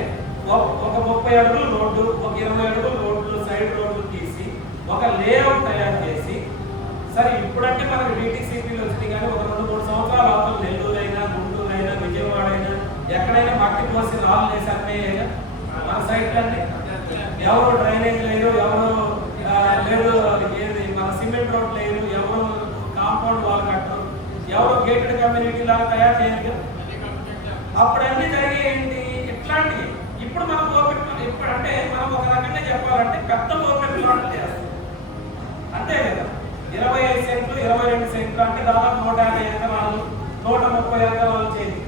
ఒక 30 అడుగుల రోడ్డు, ఒక 20 అడుగుల రోడ్లు, సైడ్ రోడ్లు తీసి ఒక లేఅవుట్ తయారు చేసి, సరే ఇప్పుడంటే మనకి DTCPలు వచ్చినాయి, కానీ ఒక 2-3 సంవత్సరాల అవతల నెల్లూరు అయినా, గుంటూరు అయినా, విజయవాడ అయినా, ఎక్కడైనా మట్టి కోసి రాళ్ళు వేసి అమ్మేయగా మన సైట్లన్నీ ఎవరు డ్రైనేజ్ లేదు, ఎవరు లేదు, ఏది మన సిమెంట్ రోడ్ లేదు, ఎవరు కాంపౌండ్ వాల్ కట్టరు, ఎవరు గేటెడ్ కమ్యూనిటీ లాగా తయారు చేయరు. అప్పుడు అన్ని జరిగేయండి ఇట్లాంటివి. ఇప్పుడు మనం ఓపెన్, ఇప్పుడు అంటే మనం ఒక రకంగా చెప్పాలంటే పెద్ద ఓపెన్ ప్లాట్లు చేస్తాం, అంతే కదా. 25 సెంట్లు 22 సెంట్లు అంటే దాదాపు 150 ఎకరాలు 130 ఎకరాలు చేసి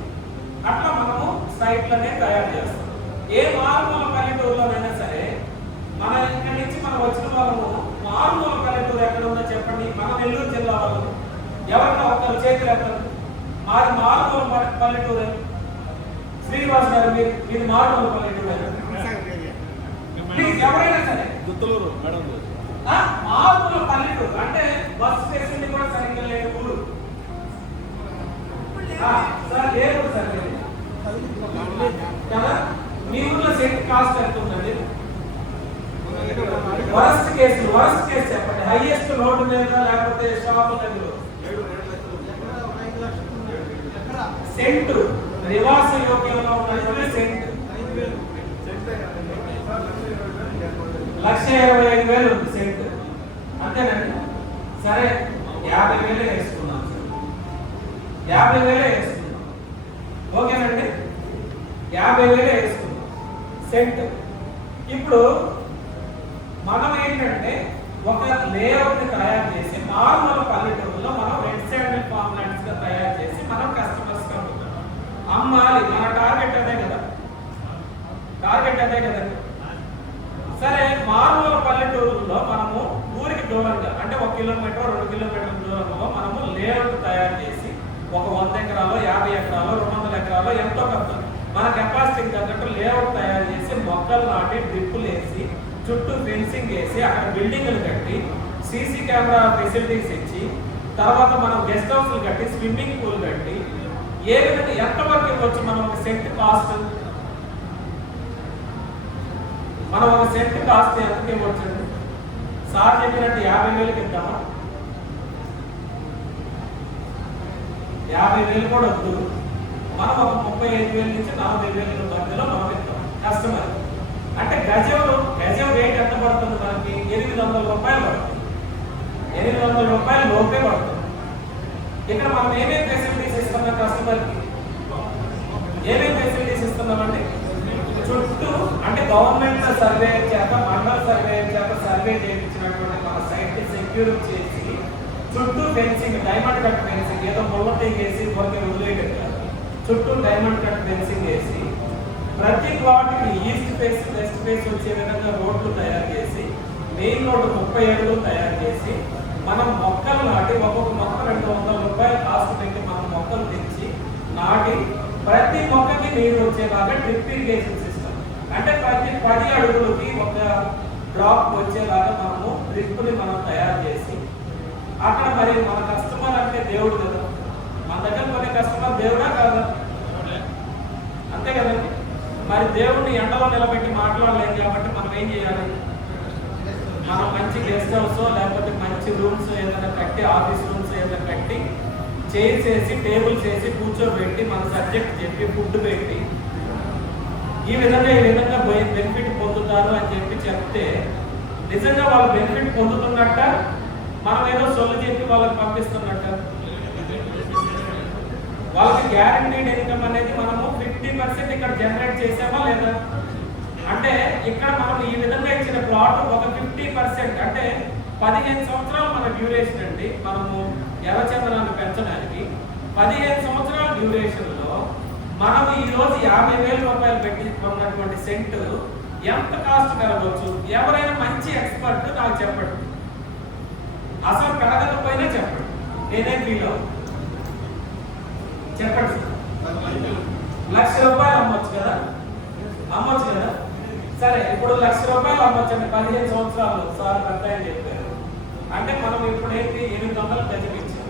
అట్లా మనము సైట్లనే తయారు చేస్తాం. ఏ మారుమూల పల్లెటూరులోనైనా సరే, మన ఇక్కడి నుంచి మనం వచ్చిన వాళ్ళము మారుమూల పల్లెటూరు ఎక్కడ ఉందో చెప్పండి. మన నెల్లూరు జిల్లా వాళ్ళు ఎవరైనా ఒకరు చేతులు ఎత్తారు, మాది మారుమూల పల్లెటూరు. శ్రీనివాస్ గారు, మీరు మారుమూల పల్లెటూరు ఎవరైనా సరే, గుత్తలూరు మేడం మామూలు పల్లెటూరు అంటే బస్సు ఫెసిలిటీ కూడా సరిగ్గా లేదు ఊరు. సార్ లేదు సార్ కదా. మీ ఊర్లో సెంట్ కాస్ట్ ఎంత ఉందండి? వరస్ట్ కేసు చెప్పండి. హైయెస్ట్ రోడ్డు మీద లేకపోతే షాప్ దగ్గర సెంట్ నివాస యోగ్యంలో ఉన్నటువంటి సెంట్ 1,25,000 ఉంది సెంట్, అంతేనండి. సరే 50,000 వేసుకున్నాం, 50,000 వేసుకున్నాం, ఓకేనండి. 50,000 వేసుకున్నాం సెంట్. ఇప్పుడు మనం ఏంటంటే ఒక లేఅవుట్ ని తయారు చేసి నార్మల్ పల్లెటూరులో మనం రెడ్ శాండిల్ ఫార్మ్ ల్యాండ్స్ గా తయారు చేసి మనం కస్టమర్స్ గా అమ్మాలి. మన టార్గెట్ అదే కదా, సరే మారుమూల పల్లెటూరులో మనము ఊరికి దూరంగా అంటే 1 కిలోమీటర్ 2 కిలోమీటర్ల దూరంలో మనము లేఅవుట్ తయారు చేసి ఒక 100 ఎకరాలు 50 ఎకరాలు 200 ఎకరాలు ఎంతో కొంత మన కెపాసిటీకి తగ్గట్టు లేఅవుట్ తయారు చేసి మొక్కలు నాటి డ్రిప్పులు వేసి చుట్టూ ఫెన్సింగ్ వేసి అక్కడ బిల్డింగ్లు కట్టి సీసీ కెమెరా ఫెసిలిటీస్ ఇచ్చి తర్వాత మనం గెస్ట్ హౌస్లు కట్టి స్విమ్మింగ్ పూల్ కట్టి ఏ విధంగా ఎంతవరకు ఇవ్వచ్చు? మనం ఒక సెంట్ కాస్ట్ ఎంతకి ఇవ్వచ్చు? సార్ చెప్పినట్టు 50,000కి ఇద్దామా? 50,000 కూడా వద్దు, మనం ఒక 35,000 నుంచి 40,000 మధ్యలో మనం ఇద్దాం కస్టమర్. అంటే గజం రేట్ ఎంత పడుతుంది మనకి? 800 రూపాయలు పడుతుంది, 800 రూపాయలు లోపే పడుతుంది. ఇక్కడ మనం ఏమేమి ఫెసిలిటీస్ ఇస్తున్నాం కస్టమర్కి? ఏమేమి ఫెసిలిటీస్ ఇస్తున్నామండి? చుట్టూ అంటే గవర్నమెంట్ సర్వే చేత మండల సర్వే చేత సర్వే చేయించినటువంటి మన సైట్ ని సెక్యూర్ చేసి చుట్టూ ఫెన్సింగ్, డైమండ్ కట్ ఫెన్సింగ్, ఏదో ముళ్ళ తీగేసి కొరకే వదిలేయడం కాదు, చుట్టూ డైమండ్ కట్ ఫెన్సింగ్ వేసి ప్రతి ప్లాట్కి ఈస్ట్ ఫేస్ వెస్ట్ ఫేస్ వచ్చే విధంగా రోడ్లు తయారు చేసి మెయిన్ రోడ్డు 30 అడుగులు తయారు చేసి మనం మొక్కలు నాటి ఒక్కొక్క మొక్క 200 రూపాయలు కాస్ట్ పెట్టి మనం మొక్కలు తెచ్చి నాటి ప్రతి మొక్కకి నీరు వచ్చేలాగా డ్రిప్ ఇరిగేషన్ సిస్టమ్ అంటే ప్రతి 10 అడుగులకి ఒక డ్రాప్ వచ్చేలాగా మనము డ్రిప్ని మనం తయారు చేసి అక్కడ మరి మన కస్టమర్ అంటే దేవుడు కదా, మన దగ్గర కొనే కస్టమర్ దేవుడా కాదా? అంతే కదండి. మరి దేవుడిని ఎండలో నిలబెట్టి మాట్లాడలేదు కాబట్టి మనం ఏం చేయాలి? మనం మంచి గెస్ట్ హౌస్ లేకపోతే మంచి రూమ్స్ ఏదైనా కట్టి, ఆఫీస్ రూమ్స్ ఏదైనా కట్టి చైర్స్ వేసి టేబుల్స్ వేసి కూర్చోబెట్టి మన సబ్జెక్ట్ చెప్పి ఫుడ్ పెట్టి ఈ విధంగా బెనిఫిట్ పొందుతారు అని చెప్తే నిజంగా వాళ్ళు బెనిఫిట్ పొందుతున్నట్ట, మనం ఏదో సొల్లు చెప్పి వాళ్ళకి పంపిస్తున్నట్ట? వాళ్ళకి గ్యారంటీడ్ ఇన్కమ్ అనేది మనము 50% ఇక్కడ జనరేట్ చేసామా లేదా? అంటే ఇక్కడ మనం ఈ విధంగా ఇచ్చిన ప్లాట్ ఒక 50% అంటే 15 సంవత్సరాలు మన డ్యూరేషన్ అండి. మనము ఎర్రచందనాన్ని పెంచడానికి 15 సంవత్సరాల డ్యూరేషన్ లో మనం ఈ రోజు 50,000 రూపాయలు పెట్టి కొన్నటువంటి సెంట్ ఎంత కాస్ట్ పెరగవచ్చు? ఎవరైనా మంచి ఎక్స్పర్ట్ నాకు చెప్పండి, అసలు పెరగకపోయినా చెప్పండి, నేనే ఫీల్ అవుతాను. చెప్పండి. 1,00,000 రూపాయలు అమ్మొచ్చు కదా? సరే, ఇప్పుడు 1,00,000 రూపాయలు అమ్మొచ్చండి 15 సంవత్సరాలు సార్ పెద్ద అని చెప్పారు. అంటే మనం ఇప్పుడు ఏంటి 800 గజం ఇచ్చాం.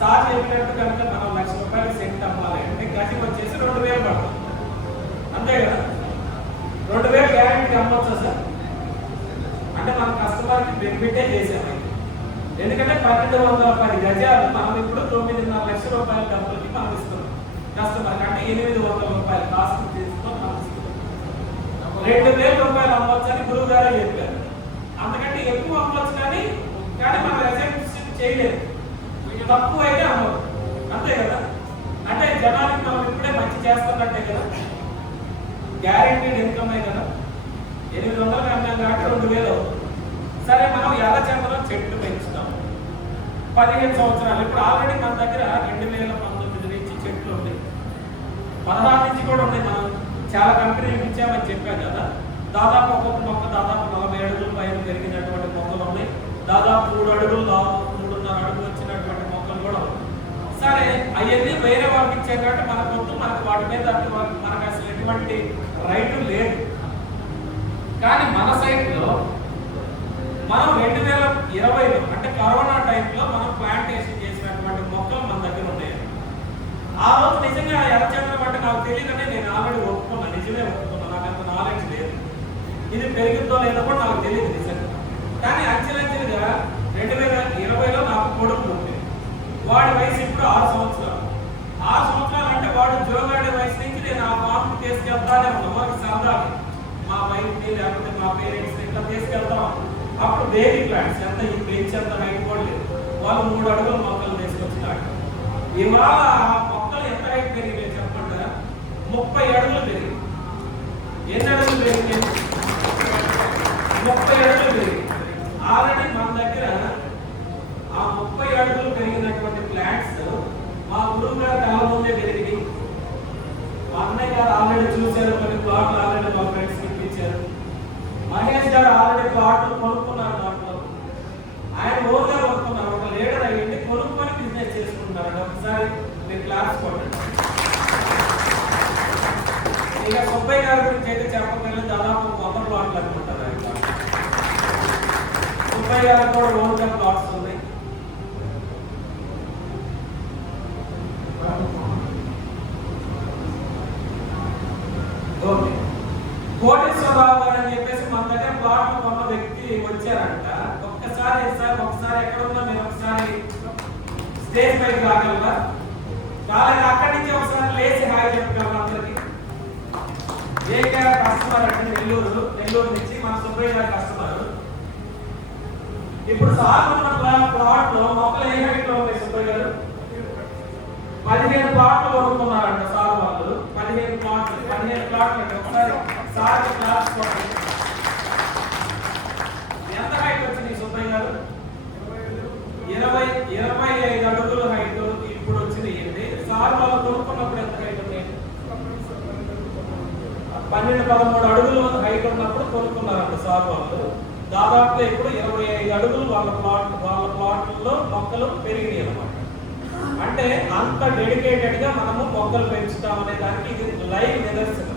సార్ చెప్పినట్టు కనుక మనం 1,00,000 రూపాయలు సెంట్ అమ్మాలి అంటే గజం వచ్చేసి 2,000 పడుతుంది, అంతే కదా? 2,000 గ్యారెంటీ అమ్మొచ్చా సార్? అంటే మనం కస్టమర్కి బెనిఫిటే చేసాము. ఎందుకంటే 1,210 గజాలు మనం ఇప్పుడు 9.5 లక్షల రూపాయల డబ్బులకి మనం ఇస్తున్నాం కస్టమర్కి. అంటే 800 రూపాయలు కాస్ట్ తీసుకొని మనం ఇస్తున్నాం. 2,000 రూపాయలు అమ్మొచ్చని గురువు గారే చెప్పారు. అంతకంటే ఎక్కువ అమ్మొచ్చు కానీ మనం రిజెక్ట్ చేయలేదు. తక్కువ అయితే అమ్మదు, అంతే కదా? అంటే జనానికి మనం ఇప్పుడే మంచి చేస్తున్నట్టే కదా, గ్యారెంటీడ్ ఇన్కమ్ కదా. 800 అన్నాం కాబట్టి 2,000 అవుతుంది. సరే, మనం ఎర్రచందనం చెట్లు పెంచుతాం 15 సంవత్సరాలు. ఇప్పుడు ఆల్రెడీ మన దగ్గర 2019 నుంచి చెట్లు ఉన్నాయి, 16 నుంచి కూడా ఉన్నాయి. మనం చాలా కంపెనీలు ఇచ్చామని చెప్పాం కదా. దాదాపు ఒక్కొక్క మొక్క దాదాపు 40 అడుగుల పైన పెరిగినటువంటి మొక్కలు ఉన్నాయి. దాదాపు 3 అడుగులు 3.5 అడుగులు వచ్చినటువంటి మొక్కలు కూడా ఉన్నాయి. సరే, అవన్నీ వేరే వాళ్ళకి ఇచ్చాం కాబట్టి మనకు వాటి మీద మనకు అసలు ఎటువంటి రైతు లేదు. కానీ మన సైట్లో మనం 2,000 2020 అంటే కరోనా టైంలో మనం ప్లాంటేషన్ చేసినటువంటి మొక్కలు మన దగ్గర ఉన్నాయి. ఆ రోజు నిజంగా ఎర్రచందనం అంటే నాకు తెలియకనే నేను ఆల్రెడీ ఒప్పుకున్నాను, నిజమే ఒప్పుకున్నాను, నాకు అంత నాలెడ్జ్ లేదు. ఇది పెరుగుతుందో లేదో కూడా నాకు తెలియదు నిజంగా. కానీ అంచెలంచెలుగా 2020లో నాకు కొడుకు ఉంది. వాడి వయసు ఇప్పుడు 6 సంవత్సరాలు. 6 సంవత్సరాలు అంటే వాడు జోగాడే వయసు నుంచి నేను ఆ ఫార్మ్కి తీసుకెళ్తానే ఉన్నాను. మాకు సరదాగా మా వైఫ్ని లేకపోతే మా పేరెంట్స్ని ఇట్లా తీసుకెళ్తాం. అప్పుడు బేబీ ప్లాంట్స్ ఎంత ఈ పెంచి అంత హైట్ కూడా లేదు. వాళ్ళు 3 అడుగుల మొక్కలు తీసుకొచ్చినాడు. ఇవాళ మొక్కలు ఎంత హైట్ పెరిగినాయి చెప్పండి? 30 అడుగులు పెరిగి. ఎన్ని అడుగులు పెరిగినాయి? 30 అడుగులు పెరిగి. ఆల్రెడీ మన దగ్గర ఆ 30 అడుగులు పెరిగినటువంటి ప్లాంట్స్ మా గురువు గారు కళ్ళ ముందే పెరిగి, మా అన్నయ్య గారు ఆల్రెడీ చూశారు, కొన్ని ప్లాట్లు ఆల్రెడీ మా ఫ్రెండ్స్ ఇప్పించారు. మహేష్ గారు ఆల్రెడీ ప్లాట్లు కొనుక్కున్నారు. దాంట్లో ఆయన ఓన్గా కొనుక్కున్నారు. ఒక లీడర్ అయ్యింది, కొనుక్కొని బిజినెస్ చేసుకుంటున్నారు. ఒకసారి మీరు క్లాస్ కొట్టండి. ఇక సుబ్బయ్య గారి గురించి అయితే చెప్పగలిగిన దాదాపు 100 ప్లాట్లు అనుకుంటారు. ఆయన సుబ్బయ్య గారు కూడా ఓన్గా ప్లాట్స్ ఉన్నాయి. కోటేశ్వరరావు గారు అని చెప్పేసి మన దగ్గర ప్లాట్లు కొన్న వ్యక్తి వచ్చారంట. ఒకసారి ఎక్కడ ఉన్నా మీరు ఒకసారి స్టేజ్ పైకి రాగలరా? రాలేదు. అక్కడి నుంచి ఒకసారి లేచి హాయ్ చెప్పగలరు అందరికి. ఏకే కస్టమర్ అంటే నెల్లూరు నుంచి మన సుబ్బయ్య గారు కస్టమర్. ఇప్పుడు సార్ ఉన్న ప్లాట్ లో మొక్కలు ఏ హైట్ లో ఉన్నాయి సుబ్బయ్య గారు? 15 ప్లాట్లు కొనుక్కున్నారంట సార్ వాళ్ళు. 15 ప్లాట్లు అంటే ఒకసారి సార్ క్లాస్ కొట్టండి. ఎంత హైట్ వచ్చింది సుబ్బయ్య గారు? 25 అడుగులు హైట్ ఇప్పుడు వచ్చింది. ఏంటి సార్ వాళ్ళు కొనుక్కున్నప్పుడు ఎంత హైట్ ఉంది? 12-13 అడుగులు హైట్ ఉన్నప్పుడు కొనుక్కున్నారంట సార్ వాళ్ళు. దాదాపుగా ఇప్పుడు 25 అడుగులు వాళ్ళ ప్లాట్లలో మొక్కలు పెరిగినాయి అన్నమాట. అంటే అంత డెడికేటెడ్ గా మనము మొక్కలు పెంచుతామనే దానికి ఇది లైవ్ నిదర్శనం.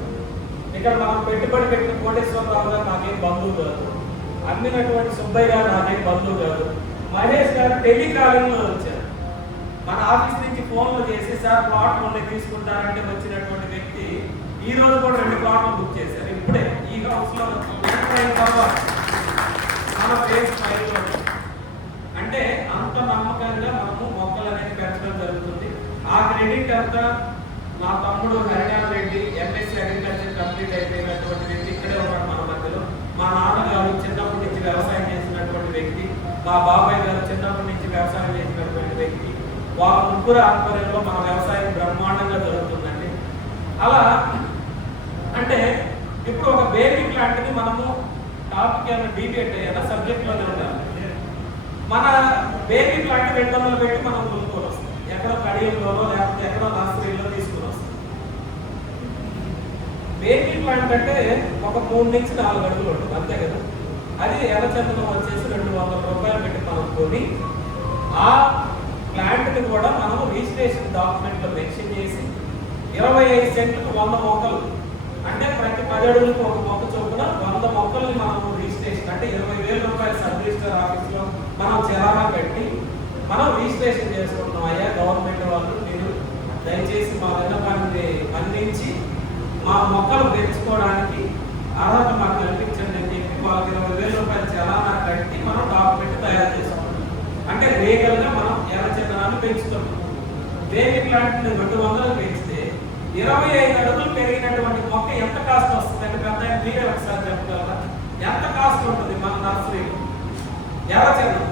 ఇక్కడ మనం పెట్టుబడి పెట్టిన కోటేశ్వరరావు గారు నాకేం బంధువు కాదు, అమ్మినటువంటి సుబ్బయ్య గారు నాకేం బంధువు కాదు. మహేష్ గారు టెలికాలింగ్ లో వచ్చారు. మన ఆఫీస్ నుంచి ఫోన్లు చేసి సార్ ప్లాట్లు ఉన్నాయి తీసుకుంటారంటే వచ్చినటువంటి వ్యక్తి ఈ రోజు కూడా 2 ప్లాట్లు బుక్ చేశారు. ఇప్పుడే ఈ హౌస్ లో మన ఫేస్ ఫైల్. అంటే అంత నమ్మకంగా మనము మొక్కలు అనేది పెంచడం జరుగుతుంది. ఆ క్రెడిట్ అంతా నా తమ్ముడు Hariyana Reddy MSc agriculture complete అయిపోయినటువంటి వ్యక్తి ఇక్కడే ఉన్నాడు మన మధ్యలో. మా నాన్నగారు చిన్నప్పటి నుంచి వ్యవసాయం చేసినటువంటి వ్యక్తి, మా బాబాయ్ గారు చిన్నప్పటి నుంచి వ్యవసాయం చేసినటువంటి వ్యక్తి. వాళ్ళ ముగ్గురు ఆధ్వర్యంలో మన వ్యవసాయం బ్రహ్మాండంగా జరుగుతుందండి. అలా అంటే ఇప్పుడు ఒక బేబీ ప్లాంట్ ని మనము టాపిక్ ఏమైనా డీబేట్ అయ్యేలా సబ్జెక్ట్ లోనే ఉండాలి. మన బేబీ ప్లాంట్ 200 పెట్టి మనం కొనుక్కొని వస్తాం. ఎక్కడో కడియంలోనో లేకపోతే ఎక్కడో నర్సరీలో తీసుకుని వస్తాం. బేబీ ప్లాంట్ అంటే ఒక 3 నుంచి 4 అడుగులు ఉంటుంది అంతే కదా. అది ఎర్రచందనం వచ్చేసి 200 రూపాయలు పెట్టి మనం కొని ఆ ప్లాంట్ ని కూడా మనం రిజిస్ట్రేషన్ డాక్యుమెంట్ లో మెన్షన్ చేసి 25 సెంట్లకు 100 మొక్కలు అంటే ప్రతి 10 అడుగులకు ఒక మొక్క చొప్పున 100 మొక్కల్ని మనం రిజిస్ట్రేషన్ అంటే 20,000 రూపాయలు సబ్ రిజిస్టర్ ఆఫీస్ లో మనం చలానా పెట్టి మనం రిజిస్ట్రేషన్ చేసుకుంటున్నాం. అయ్యా గవర్నమెంట్ వాళ్ళు మీరు దయచేసి మా విన్నపాన్ని మన్నించి మా మొక్కలు పెంచుకోవడానికి అర్హత మాకు కల్పించండి అని చెప్పి వాళ్ళకి 20,000 రూపాయలు చలానా కట్టి మనం డాక్యుమెంట్ తయారు చేసుకుంటాం. అంటే లీగల్ గా మనం ఎర్రచందనాన్ని పెంచుతున్నాం. బేబీ ప్లాంట్ 200 పెంచితే 25 అడుగులు పెరిగినటువంటి మొక్క ఎంత కాస్ట్ వస్తుంది అంటే పెద్ద మీరే ఒకసారి చెప్పగలరా? ఎంత కాస్ట్ ఉంటుంది మన నర్సరీలో ఎర్రచందనం?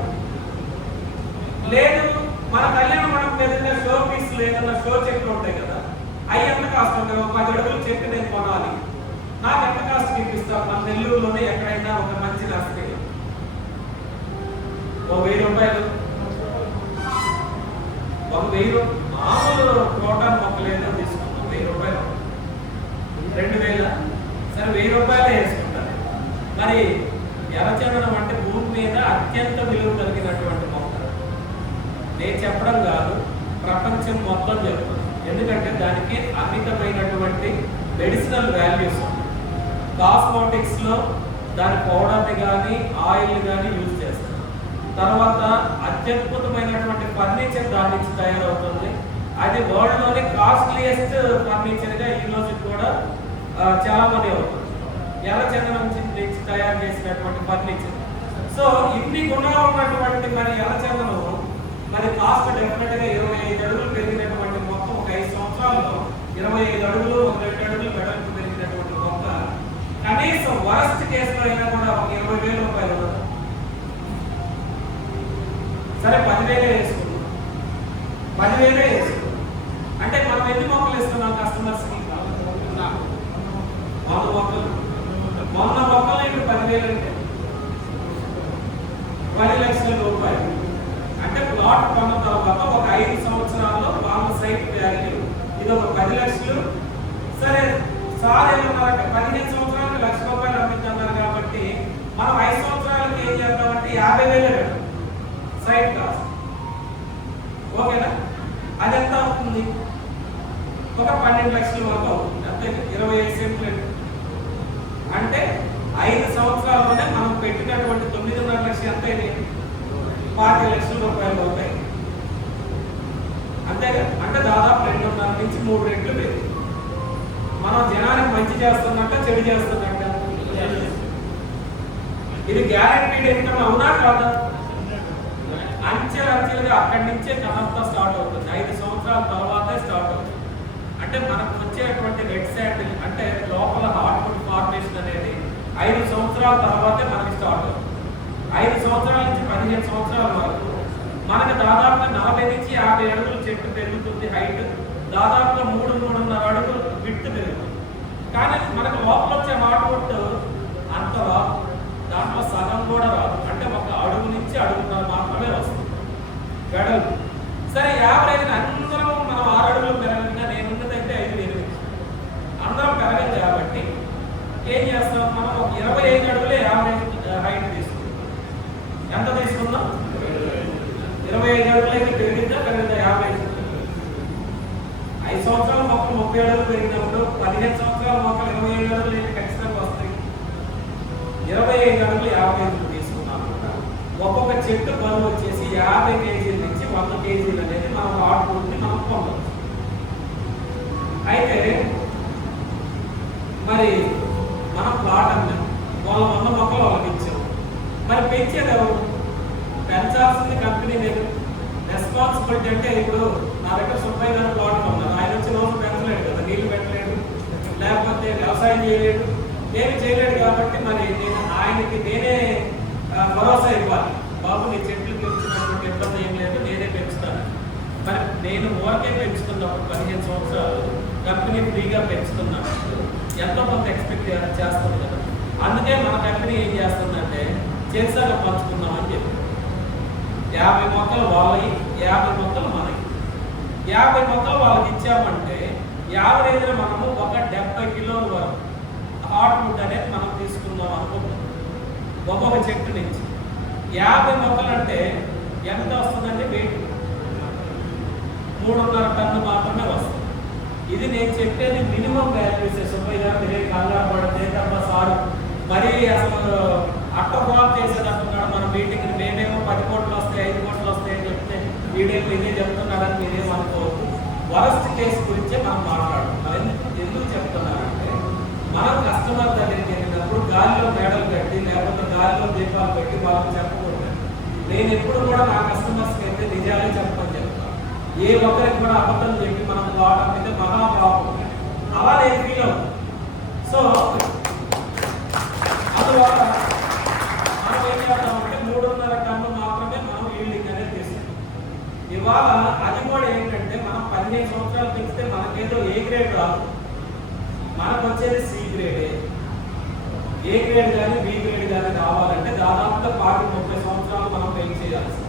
లేదు మన కళ్యాణ మండపం ఏదైనా షో పీస్లు ఏదైనా షో చెట్లు ఉంటాయి కదా, అవి ఎంత కాస్ట్ ఉంటాయి? ఒక 10 అడుగులు చెట్టు నేను కొనాలి, నాకు ఎంత కాస్ట్ చూపిస్తాను? మన నెల్లూరులోనే ఎక్కడైనా ఒక మంచి నర్సరీలో ఒక 1000 రూపాయలు, 1000 మామూలు క్రోటాన్ మొక్కలు ఏదో తీసుకుంటాం 1000 రూపాయలు, 2000 సరే 1000 రూపాయలే వేసుకుంటారు. మరి ఎర్రచందనం అంటే భూమి మీద అత్యంత విలువ కలిగినటువంటి మొక్క. నేను చెప్పడం కాదు, ప్రపంచం మొత్తం చెప్తుంది. ఎందుకంటే దానికి అమితమైనటువంటి మెడిసినల్ వాల్యూస్ ఉన్నాయి. కాస్మోటిక్స్ లో దాని పౌడర్ని కానీ ఆయిల్ కానీ యూజ్ చేస్తారు. తర్వాత అత్యద్భుతమైనటువంటి ఫర్నిచర్ దాని నుంచి తయారవుతుంది. అది వరల్డ్ లోనే కాస్ట్లీయెస్ట్ ఫర్నిచర్ గా ఈ రోజు కూడా చాలా మంది అవుతుంది. ఎర్రచందనం నుంచి తయారు చేసినటువంటి ఫర్నిచర్. సో ఇన్ని గుణాలు ఉన్నటువంటి మరి ఎర్రచందనం మరి కాస్ట్ డెఫినెట్ గా 25 అడుగులు పెరిగినటువంటి మొత్తం ఒక 5 సంవత్సరాల్లో 25 అడుగులు 2 అడుగులు వెడల్పు పెరిగినటువంటి మొక్క కనీసం వరస్ట్ కేసులో అయినా కూడా ఒక 20,000 రూపాయలు ఉండదు. సరే 10,000 వేసుకున్నాం, 10,000 వేసుకున్నాం అంటే మనం ఎన్ని మొక్కలు ఇస్తున్నాం కస్టమర్స్ కి? 100 మొక్కలు. 100 మొక్కలు ఇప్పుడు 10,000 అంటే 10 లక్షల రూపాయలు. అంటే ప్లాట్ కొన్న తర్వాత ఒక 5 సంవత్సరాల్లో వాళ్ళ సైట్ వాల్యూ ఇది ఒక 10 లక్షలు. సరే సార్ ఏమన్నారంటే 15 సంవత్సరాలకు ₹1,00,000 అమ్మించన్నారు కాబట్టి మనం 5 సంవత్సరాలకి ఏం చేద్దామంటే 50,000 పెట్టాం సైట్ కాస్ట్. ఓకేనా? అది ఎంత అవుతుంది? ఒక 12 లక్షల వరకు అవుతుంది. అంతే 25 సెంట్లు అంటే 5 సంవత్సరాల్లోనే మనం పెట్టినటువంటి 9.5 లక్షలు ఎంత అయింది? 20 లక్షల రూపాయలు అవుతాయి. అంతేగా? అంటే దాదాపు 2.5 నుంచి 3 రెట్లు పెరిగింది. మనం జనానికి మంచి చేస్తున్నట్ట చెడు చేస్తున్నట్ట? ఇది గ్యారెంటీడ్ ఇన్కమ్ అవునా కాదా? అంచెలుగా అక్కడి నుంచే కథంతా స్టార్ట్ అవుతుంది. 5 సంవత్సరాల తర్వాతే స్టార్ట్ అవుతుంది. అంటే మనకు వచ్చేటువంటి రెడ్ శాండిల్ అంటే లోపల హార్ట్వుడ్ ఫార్మేషన్ అనేది 5 సంవత్సరాల తర్వాతే మనకి స్టార్ట్ అవుతుంది. 5 సంవత్సరాల నుంచి 15 సంవత్సరాల వరకు మనకు దాదాపుగా 40 నుంచి 50 అడుగులు చెట్టు పెరుగుతుంది. హైట్ దాదాపుగా 3-3.5 అడుగులు విడ్త్ పెరుగుతుంది. కానీ మనకు లోపల వచ్చే హార్ట్వుడ్ అంత రాదు, దాంట్లో సగం కూడా రాదు. అంటే ఒక అడుగు నుంచి అడుగున్నర మాత్రమే వస్తుంది వెడల్పు. సరే యావరేజ్ అందరం మనం 6 అడుగులు పెరగకుండా నేనున్నదైతే 5-8 అందరం పెరగదు కాబట్టి ఏం చేస్తాం? మనం ఒక 25 అడుగులే యావరేజ్ హైట్ తీసుకుంటాం. ఎంత తీసుకుందాం? 25 అడుగులైతే పెరిగిందా పెరిగిందా? యావరేజ్ 5 సంవత్సరాల మొక్కలు 30 అడుగులు పెరిగినప్పుడు 15 సంవత్సరాల మొక్కలు 27 అడుగులు అయితే ఖచ్చితంగా వస్తాయి. 25 అడుగులు యావరేజ్ తీసుకున్నాం. ఒక్కొక్క చెట్టు బరువు వచ్చేసి 50 కేజీల నుంచి 100 కేజీలు అనేది మనం ఆడుకుంటే మనం పొందవచ్చు. అయితే మరి మనం ప్లాట్ అన్నాం, వాళ్ళ 100 మొక్కలు వాళ్ళకి ఇచ్చాం. మరి పెంచేది ఎవరు? పెంచాల్సింది కంపెనీ లేదు. రెస్పాన్సిబిలిటీ అంటే ఇప్పుడు నా దగ్గర సుబ్బయ్య గారు ప్లాట్ ఉన్నారు, ఆయన వచ్చి రోజు పెంచలేడు కదా, నీళ్లు పెట్టలేడు, లేకపోతే వ్యవసాయం చేయలేడు, ఏమి చేయలేడు. కాబట్టి మరి నేను ఆయనకి నేనే భరోసా ఇవ్వాలి. బాబు నీ చెట్లు పెంచినటువంటి ఇబ్బంది ఏం లేదు, నేనే పెంచుతాను. మరి నేను ఊరికే పెంచుతున్నప్పుడు 15 సంవత్సరాలు కంపెనీ ఫ్రీగా పెంచుతున్నప్పుడు ఎంతో కొంత ఎక్స్పెక్ట్ చేస్తుంది కదా. అందుకే మన కంపెనీ ఏం చేస్తుందంటే చేసాగా పంచుకుందామని చెప్పి 50 మొక్కలు వాళ్ళవి, 50 మొక్కలు మనకి. 50 మొక్కలు వాళ్ళకి ఇచ్చామంటే యావరేజ్గా మనము ఒక 70 కిలోల వరకు హార్ట్వుడ్ అనేది మనం తీసుకుందాం అనుకుంటున్నాం ఒక్కొక్క చెట్టు నుంచి. 50 మొక్కలు అంటే ఎంత వస్తుందంటే వెయిట్ 3.5 టన్ను మాత్రమే వస్తుంది. ఇది నేను చెప్పేది మినిమం వాల్యూస్. సుబ్బయ్య గారు మీరే కంగారు పడితే తప్ప సార్ మరీ అసలు అట్టఫాల్ చేసేటట్టున్నాడు మన మీటింగ్. మేమేమో 10 కోట్లు వస్తాయి 5 కోట్లు వస్తాయి అని చెప్తే వీడేమో ఇదే చెప్తున్నాడని మీరేమనుకోవద్దు. వరస్ట్ కేసు గురించే మనం మాట్లాడుతున్నాం. ఎందుకు చెప్తున్నారంటే మనం కస్టమర్ దగ్గరికి వెళ్ళినప్పుడు గాలిలో మేడలు పెట్టి లేకపోతే గాలిలో దీపాలు పెట్టి వాళ్ళకి చెప్పకూడదు. నేను ఎప్పుడు కూడా నా కస్టమర్స్కి అయితే నిజాలే చెప్పమని చెప్తాను. ఏ ఒక్కరికి కూడా అబద్ధం చెప్పి మనం వాడడం అయితే మహాపాపం. అలా నేను ఫీల్ అవుతాను. సో అందువల్ల మనం ఏం చేద్దామంటే 3.5 టన్ను మాత్రమే మనం ఈల్డింగ్ అనేది తీసుకుంటాం. ఇవాళ అది కూడా ఏంటంటే మనం 15 సంవత్సరాలు పెంచితే మనకేదో ఏ గ్రేడ్ రాదు, మనకు వచ్చేది సి గ్రేడే. ఏ గ్రేడ్ కానీ బి గ్రేడ్ కానీ రావాలంటే దాదాపుగా 30 సంవత్సరాలు మనం పెళ్లి చేయాల్సి.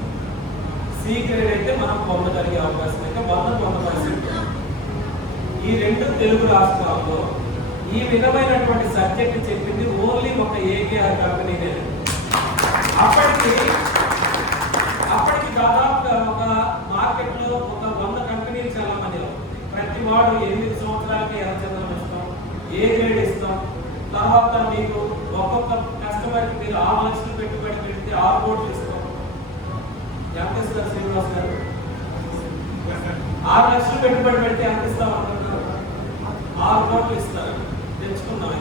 సి గ్రేడ్ అయితే మనం పొందగలిగే అవకాశం అయితే 100%. ఈ 2 తెలుగు రాష్ట్రాల్లో ఈ విధమైనటువంటి సబ్జెక్ట్ చెప్పింది ఓన్లీ ఒక ఏకేఆర్ కంపెనీనే. అప్పటికి దాదాపుగా ఒక మార్కెట్లో ఒక 100 కంపెనీలు చాలా మంది. ప్రతి వాడు 8 సంవత్సరాలకి ఎర్రచందనం ఇస్తాం, ఏ గ్రేడ్ ఇస్తాం. తర్వాత మీకు ఒక్కొక్క కస్టమర్కి మీరు 6 లక్షలు పెట్టుబడి పెడితే 6 కోట్లు ఇస్తాం. 6 లక్షలు పెట్టుబడి పెడితే ఎంత ఇస్తామంటున్నారు? 6 కోట్లు ఇస్తారు. తెచ్చుకున్నాం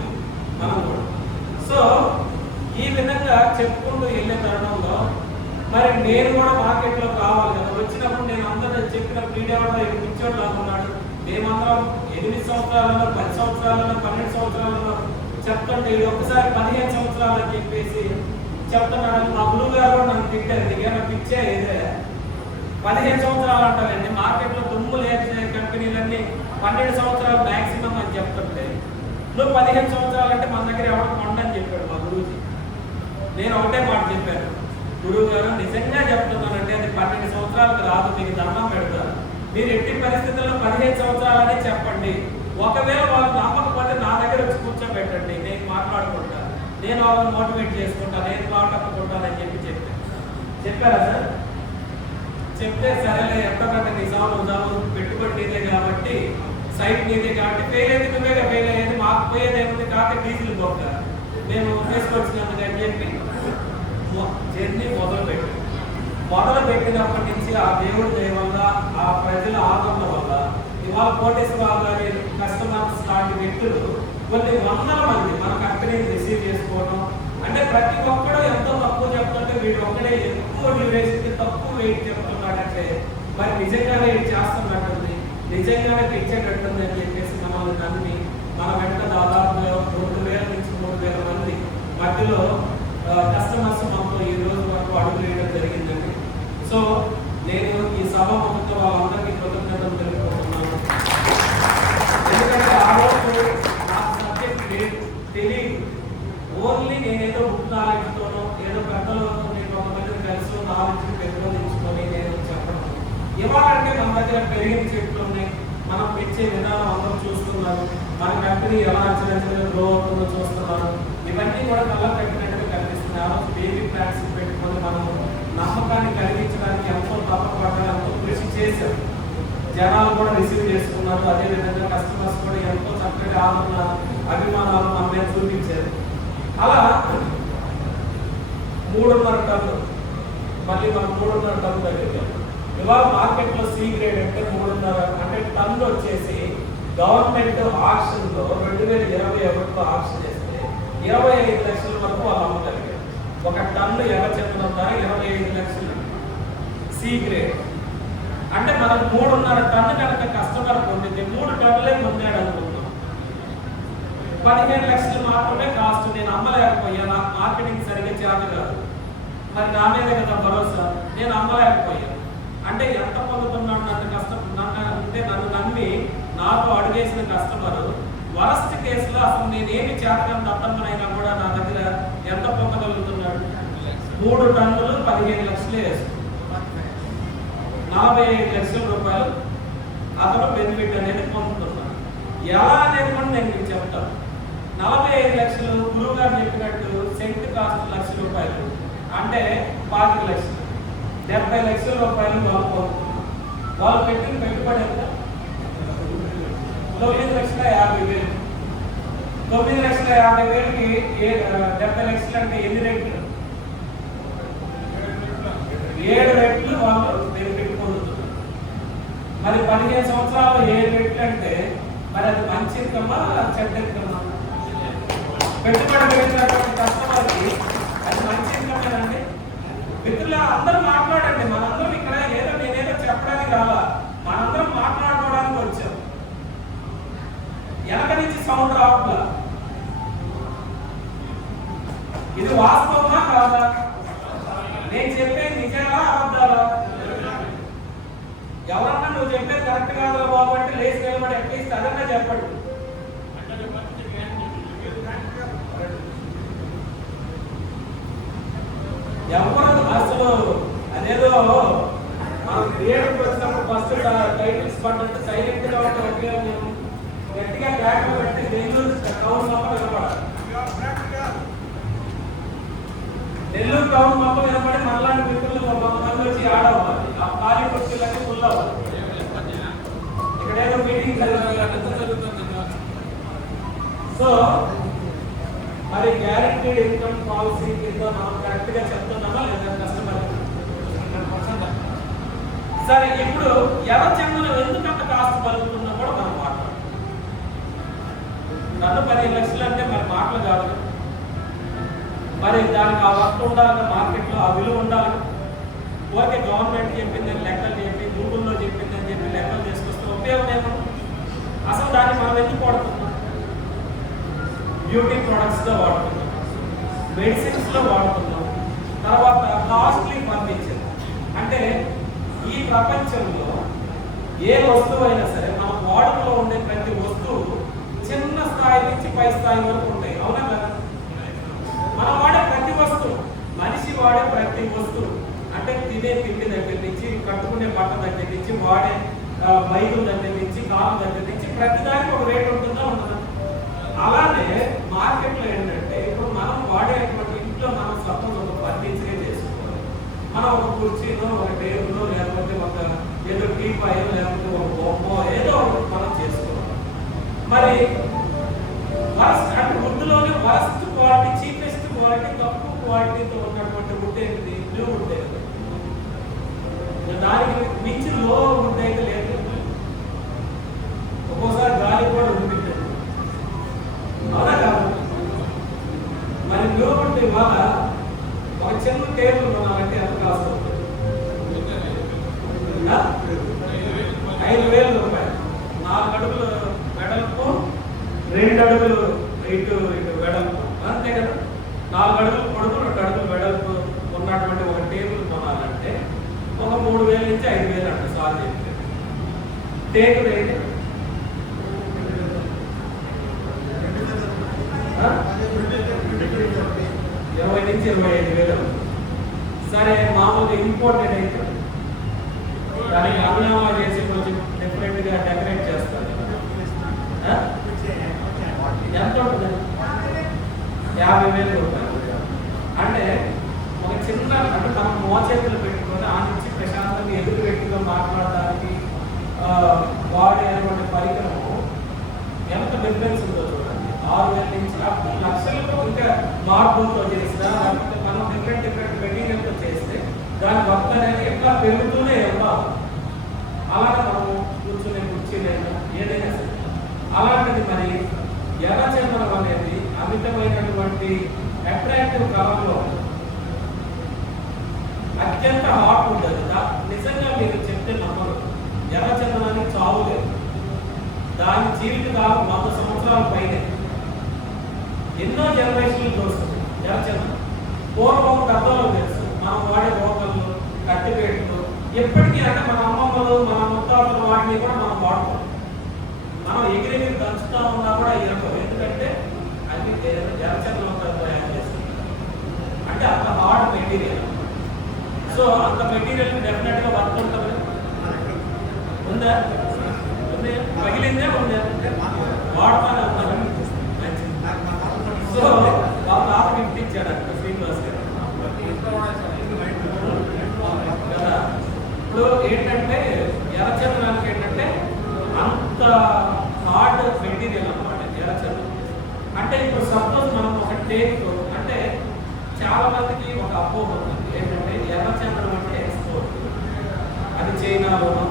మనం కూడా. సో ఈ విధంగా చెప్పుకుంటూ వెళ్ళే తరుణంలో మరి నేను కూడా మార్కెట్లో కావాలి కదా. వచ్చినప్పుడు నేను అందరూ చెప్పిన మీడియాలో పిచ్చోడు లాగున్నాడు. మేమందరం 8 సంవత్సరాలలో 10 సంవత్సరాలలో 12 సంవత్సరాలలో చెప్తుంటే ఇది ఒకసారి 15 సంవత్సరాలు అని చెప్పేసి చెప్తున్నాడు. మా గురువు గారు నన్ను తిట్టారు, ఏమైనా పిచ్చే ఏదే 15 సంవత్సరాలు అంటారండి. మార్కెట్లో దుమ్ము లేచిన కంపెనీలన్నీ 12 సంవత్సరాలు మ్యాక్సిమం అని చెప్తుంటే నువ్వు 15 సంవత్సరాలు అంటే మన దగ్గర ఎవరు కొండని చెప్పాడు మా గురువుజీ. నేను ఒకటే మాట చెప్పాను, గురువు గారు నిజంగా చెప్తున్నానంటే అది 12 సంవత్సరాలకు రాదు, మీకు దండం పెడతారు. మీరు ఎట్టి పరిస్థితుల్లో 15 సంవత్సరాలని చెప్పండి. ఒకవేళ వాళ్ళు నమ్మకపోతే నా దగ్గర వచ్చి కూర్చోబెట్టండి, నేను మాట్లాడుకుంటా, నేను వాళ్ళని మోటివేట్ చేసుకుంటా, నేను మాట్లాడుకుంటానని చెప్పారా సార్? చెప్తే సరేలే ఎంతకంటే నిజాము పెట్టుబడి నీదే కాబట్టి సైట్ నీదే కాబట్టి ఫెయిల్ అయింది నువ్వేగా ఫెయిల్ అయ్యేది, మాకు పోయేది ఏముంది కాబట్టి డీజిల్ బొక్క మేము తీసుకొచ్చినందుకు అని చెప్పి జర్నీ మొదలు పెట్టినప్పటి నుంచి ఆ దేవుడి దయ వల్ల ఆ ప్రజల ఆదరణ వల్ల ఇవాళ కోటేశ్వరరావు గారి కస్టమర్స్ లాంటి వ్యక్తులు కొన్ని వందల మంది మన కంపెనీని రిసీవ్ చేసుకోవడం అంటే ప్రతి ఒక్కడు ఎంతో తక్కువ చెప్తుంటే వీడు ఒక్కడే ఎక్కువ డ్యూరేషన్కి తక్కువ వెయిట్ చెప్తున్నాడంటే మరి నిజంగానే ఇది చేస్తున్నట్టుంది, నిజంగానే తెచ్చేటట్టుంది అని చెప్పేసి మనల్ని నమ్మి మన వెంట దాదాపు 2,000 నుంచి 3,000 మంది మధ్యలో కస్టమర్స్ మనతో ఈ రోజు వరకు అడుగు వేయడం జరిగిందండి. సో నేను ఈ సభ మొత్తం వాళ్ళందరికీ కృతజ్ఞతలు తెలుపుకుంటున్నాను. ఎందుకంటే ఆ రోజు నాకు సబ్జెక్ట్ తెలియదు, ఓన్లీ నేనేదో బుక్ నాలెడ్జ్తోనో ఏదో పెద్దలతో నేను కొంతమందిని కలిసి నాలెడ్జ్ పెంపొందించుకొని నేను చెప్పడం. ఇవాళంటే మన దగ్గర పెరిగిన చెట్లు ఉన్నాయి, మనం పెంచే విధానం అందరూ చూస్తున్నారు, మన కంపెనీ ఎలా అంచనా గ్రో అవుతుందో చూస్తున్నారు. ఇవన్నీ కూడా కళ్ళ పెట్టినట్టుగా కనిపిస్తున్నాయి. ఆ రోజు బేబీ ప్లాంట్స్ పెట్టుకొని మనం నమ్మకాన్ని కలిగించడానికి ఎంతో తప్పపడ్డా ఎంతో కృషి చేశాం. జనాలు కూడా రిసీవ్ చేసుకున్నారు. అదేవిధంగా కస్టమర్స్ కూడా ఎంతో చక్కటి ఆదరణ అభిమానాలు మన మీద చూపించారు. అలా 3.5 టన్నులు మళ్ళీ మనం 3.5 టన్నులు దగ్గర ఇవాళ మార్కెట్లో సి గ్రేడ్ అంటే 3.5 అంటే టన్ను వచ్చేసి గవర్నమెంట్ ఆక్షన్లో 2021లో ఆక్షన్ చేస్తే 25 లక్షల వరకు వాళ్ళు అమ్మగలిగారు. ఒక టన్ను ఎర్రచందనం ధర 25 లక్షలు సి గ్రేడ్ అంటే మనం 3.5 టన్ను కనుక కస్టమర్ పొందితే 3 టన్నులే పొందాడు అనుకుంటున్నాం. 15 లక్షలు మాత్రమే కాస్ట్. నేను అమ్మలేకపోయా, నాకు మార్కెటింగ్ సరిగ్గా చేత కాదు, మరి నా మీద కదా భరోసా, నేను అమ్మలేకపోయాను అంటే ఎంత పొందుతున్నాడు? నన్ను నమ్మి నాతో అడుగేసిన కస్టమర్ వరస్ట్ కేసులో అసలు నేనేమి చేతకాని దత్తమ్మనైనా కూడా నా దగ్గర ఎంత పొందగలుగుతున్నాడు? 3 టన్నులు 15 లక్షలే వేసుకున్నాడు. 45 లక్షల రూపాయలు అతను బెనిఫిట్ అనేది పొందుతున్నాడు. ఎలా అనేది కూడా నేను మీకు చెప్తాను. 45 లక్షలు గురువు గారు చెప్పినట్టు సెంట్ కాస్ట్ ₹1,00,000 అంటే 25 లక్షలు, 70 లక్షల రూపాయలు వాళ్ళు పొందుతున్నారు. వాళ్ళు పెట్టిన పెట్టుబడి ఎంత? 9,50,000. 9,50,000కి 70 లక్షలు అంటే ఎన్ని రెట్లు? 7 రెట్లు వాళ్ళు బెనిఫిట్ పొందుతున్నారు. మరి 15 సంవత్సరాల్లో 7 రెట్లు అంటే మరి అది మంచి ఇన్కమా చెడ్డ ఇన్కమా? పెట్టుబడి పెట్టినటువంటి కస్టమర్కి అది మంచి ఇన్కమేనండి. మిత్రులు అందరూ మాట్లాడండి, మనందరం ఇక్కడ ఏదో నేనేదో చెప్పడానికి రాలా, మనందరం మాట్లాడుకోవడానికి వచ్చాం. వెనక నుంచి సౌండ్ రావట్లా. ఇది వాస్తవమా కాదా? నేను చెప్పేది నిజాలా అబద్ధాలా? ఎవరన్నా నువ్వు చెప్పేది కరెక్ట్ కాదా బాబు అంటే లేచి నిలబడి అట్లీస్ట్ అదన్నా చెప్పండి. ఎవరు అసలు అదేదో మనం క్రియేటివ్ వచ్చినప్పుడు ఫస్ట్ టైటిల్స్ పడ్డంటే సైలెంట్ గా ఉంటే గట్టిగా బ్యాక్ పెట్టి నెల్లూరు టౌన్ మొత్తం వినపడాలి. నెల్లూరు టౌన్ మొత్తం వినపడి మనలాంటి మిత్రులు కొంతమంది వచ్చి ఆడవాలి. ఆ ఖాళీ కుర్చీలన్నీ ఫుల్ అవ్వాలి. ఇక్కడేదో మీటింగ్ జరుగుతుంది. సో మరి గ్యారెంటీడ్ ఇన్కమ్ పాలసీ కింద మనం కరెక్ట్ గా చెప్తున్నామా లేదా కస్టమర్? సరే, ఇప్పుడు ఎర్రచందనం ఎందుకంత కాస్ట్ పలుకుతున్నా కూడా మనం మాట్లాడాలి. నన్ను 15 లక్షలు అంటే మరి మాటలు కాదు. మరి దానికి ఆ వర్క్ ఉండాలి, మార్కెట్లో ఆ విలువ ఉండాలి. ఓకే, గవర్నమెంట్ చెప్పిందని లెక్కలు చెప్పి, గూగుల్లో చెప్పిందని చెప్పి లెక్కలు తీసుకొస్తే ఉపయోగం ఏమో. అసలు దాన్ని మనం ఎందుకు వాడుతున్నాం? బ్యూటీ ప్రొడక్ట్స్గా వాడుతున్నాం, మెడిసిన్స్లో వాడుతున్నాం, తర్వాత కాస్ట్లీ ఫర్నిచర్. అంటే ఈ ప్రపంచంలో ఏ వస్తువు అయినా సరే మన వాడుకలో ఉండే ప్రతి వస్తువు చిన్న స్థాయి నుంచి పై స్థాయి వరకు ఉంటాయి. అవునా కదా? మనం వాడే ప్రతి వస్తువు, మనిషి వాడే ప్రతి వస్తువు, అంటే తినే తిండి దగ్గర నుంచి, కట్టుకునే బట్ట దగ్గర నుంచి, వాడే బైకుల దగ్గర నుంచి, కారు దగ్గర నుంచి ప్రతిదానికి ఒక రేట్ ఉంటుందా ఉండదా? అలానే మార్కెట్లో ఏంటంటే ఇప్పుడు మనం వాడేటువంటి ఇంట్లో మనం సపోజ్ ఒక ఫర్నిచరే చేసుకోవాలి. మనం ఒక కుర్చీనో, ఒక టేబుల్లో, లేకపోతే ఒక ఏదో టీపాయో, లేకపోతే ఒక బొమ్మో ఏదో ఒకటి మనం చేసుకోవాలి. మరి వరస్ట్ అంటే వుడ్లోనే వరస్ట్ క్వాలిటీ, చీపెస్ట్ క్వాలిటీ, తక్కువ క్వాలిటీతో ఉన్నటువంటి వుడ్ ఏంటిది? Blue wood. దానికి మించి లో వుడ్ అయితే లేదు. ఒక్కోసారి గాలి కూడా ఉండిపోయింది. అవునా కాదు? మరి బ్లూ వుడ్ ఇవాళ ఒక చిన్న టేబుల్ కొనాలంటే ఎంత కాస్ట్ అవుతుంది? 5,000 రూపాయలు. 4 అడుగులు వెడల్పు, 2 అడుగులు ఇటు వెడల్పు, అంతే కదా? 4 అడుగులు పొడుగు, 2 అడుగులు వెడల్పు ఉన్నటువంటి ఒక టేబుల్ కొనాలంటే ఒక 3,000 నుంచి 5,000 అంట సార్ చెప్పి. టేకు రేట్ 20 నుంచి 25,000. సరే, మామూలుగా ఇంపోర్టెడ్ అయితే దానికి అభినవా చేసి కొంచెం డిఫరెంట్గా డెకరేట్ చేస్తారు. ఎంత ఉంటుంది? 50,000 రూపాయలు. అంటే ఒక చిన్న, అంటే మనం మోచేతులు పెట్టుకొని ఆ నుంచి ప్రశాంతంగా ఎదురు వ్యక్తిగా మాట్లాడడానికి వాడేటువంటి పరికరము ఎంత డిఫరెన్స్ ఉందో చూడండి. 6,000 నుంచి 10 లక్షలకు ఇంకా మార్పులతో చేసినా, లేకపోతే మనం డిఫరెంట్ మెటీరియల్తో చేస్తే దాని వర్క్ అనేది ఎట్లా పెరుగుతూనే వెళ్తాం. అలాగే మనము కూర్చునే కుర్చీలైనా ఏదైనా సరే. అలాంటిది మరి ఎర్రచందనం అనేది అమితమైనటువంటి అట్రాక్టివ్ కలర్లో అత్యంత హాట్ ఉంటుంది. నిజంగా మీరు చెప్తే నమ్మరు. ఎర్రచందనానికి చావు లేదు. దాని జీవితకాలం 100 సంవత్సరాల పైనే. ఎన్నో జనరేషన్లు చూస్తుంది ఎర్రచందనం. పూర్వం పెద్దలు తెలుసు, మనం వాడే రోకళ్ళు, కట్టిపేట్లు ఎప్పటికీ, అంటే మన అమ్మమ్మలు, మన ముత్తాతలు వాటిని కూడా మనం వాడుతాం. మనం ఎగిరి దంచుతా ఉన్నా కూడా ఇరగవు. ఎందుకంటే అది ఎర్రచందనంతో తయారు చేస్తుంది. అంటే అంత హార్డ్ మెటీరియల్. సో అంత మెటీరియల్ డెఫినెట్గా వర్క్ ఉంటుంది. ఉందా? పగిలిందే ఉంది, వాడతానే ఉన్నారు. సో వాళ్ళ తాత గిఫ్ట్ ఇచ్చాడంట శ్రీనివాస్ గారు కదా. ఇప్పుడు ఏంటంటే ఎర్రచందనానికి ఏంటంటే అంత హార్డ్ మెటీరియల్ అన్నమాట ఎర్రచందనం. అంటే ఇప్పుడు సపోజ్ మనం ఒక టేక్, అంటే చాలా మందికి ఒక అపోహ ఉంటుంది ఏంటంటే ఎర్రచందనం అంటే ఎక్స్పోర్ట్. అది చైనాలోనో,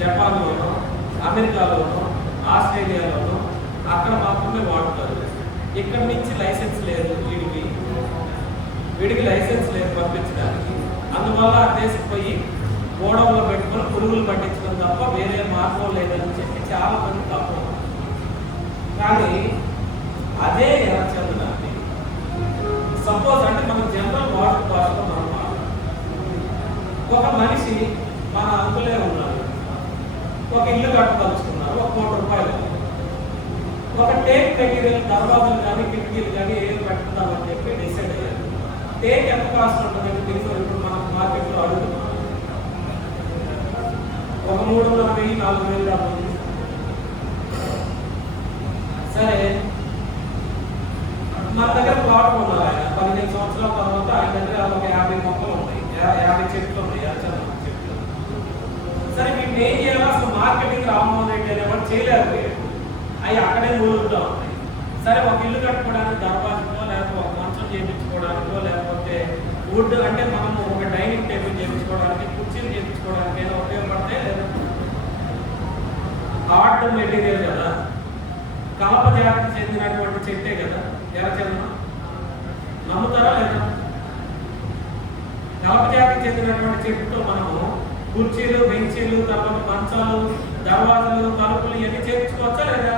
జపాన్లోనో, అమెరికాలోనో, ఆస్ట్రేలియాలోనో అక్కడ మాత్రమే వాడుతారు. ఇక్కడ నుంచి లైసెన్స్ లేదు, వీడికి లైసెన్స్ లేదు పంపించడానికి. అందువల్ల ఆ దేశం పోయి గోడౌన్లో పెట్టుకొని పురుగులు పట్టించడం తప్ప వేరే మార్గం లేదని చెప్పి చాలా మంది తప్పు. కానీ అదే ఎర్రచందనాన్ని సపోజ్, అంటే మనం జనరల్ వాటర్ భాషలో మనం ఒక మనిషి, మన అంకులే ఉన్నారు, ఒక ఇల్లు కట్టదలుచుకున్నారు, 1 కోటి రూపాయలు. ఒక టేక్ మెటీరియల్ దర్వాజాలు కానీ కిటికీలు కానీ ఏం పెట్టుకుందామని చెప్పి డిసైడ్ అయ్యారు. టేక్ ఎంత కాస్ట్ ఉంటుందని తెలుసు. ఇప్పుడు మనం మార్కెట్లో అడుగుతున్నాం, ఒక 3,000, 4,000 అవుతుంది. సరే, మన దగ్గర ప్లాట్ ఉన్నారు. ఆయన 15 సంవత్సరాల తర్వాత ఆయన దగ్గర ఒక 50 మొక్కలు ఉన్నాయి, 50 చెట్లు ఉన్నాయి, ఎర్రచందనం చెట్లు. సరే, వీటిని ఏం చేయాలి? అసలు మార్కెటింగ్ రామ్మోహన్ రెడ్డి అనేవాడు చేయలేకపోయాడు. అవి అక్కడే మూలుగుతూ ఉన్నాయి. సరే, ఒక ఇల్లు కట్టుకోవడానికి దర్వాజకో, లేకపోతే ఒక మంచం చేయించుకోవడానికో, లేకపోతే వుడ్ అంటే మనము ఒక డైనింగ్ టేబుల్ చేయించుకోవడానికి, కుర్చీలు చేయించుకోవడానికి ఏదో ఉపయోగపడతాయి లేదా? హ్యాండ్లూమ్ మెటీరియల్ కదా, కలప జాతికి చెందినటువంటి చెట్టే కదా ఎర్రచందనం. నమ్ముతారా లేదా? కలప జాతికి చెందినటువంటి చెట్టుతో మనము కుర్చీలు, బెంచీలు, తర్వాత మంచాలు, దర్వాజలు, తలుపులు ఇవన్నీ చేయించుకోవచ్చా లేదా?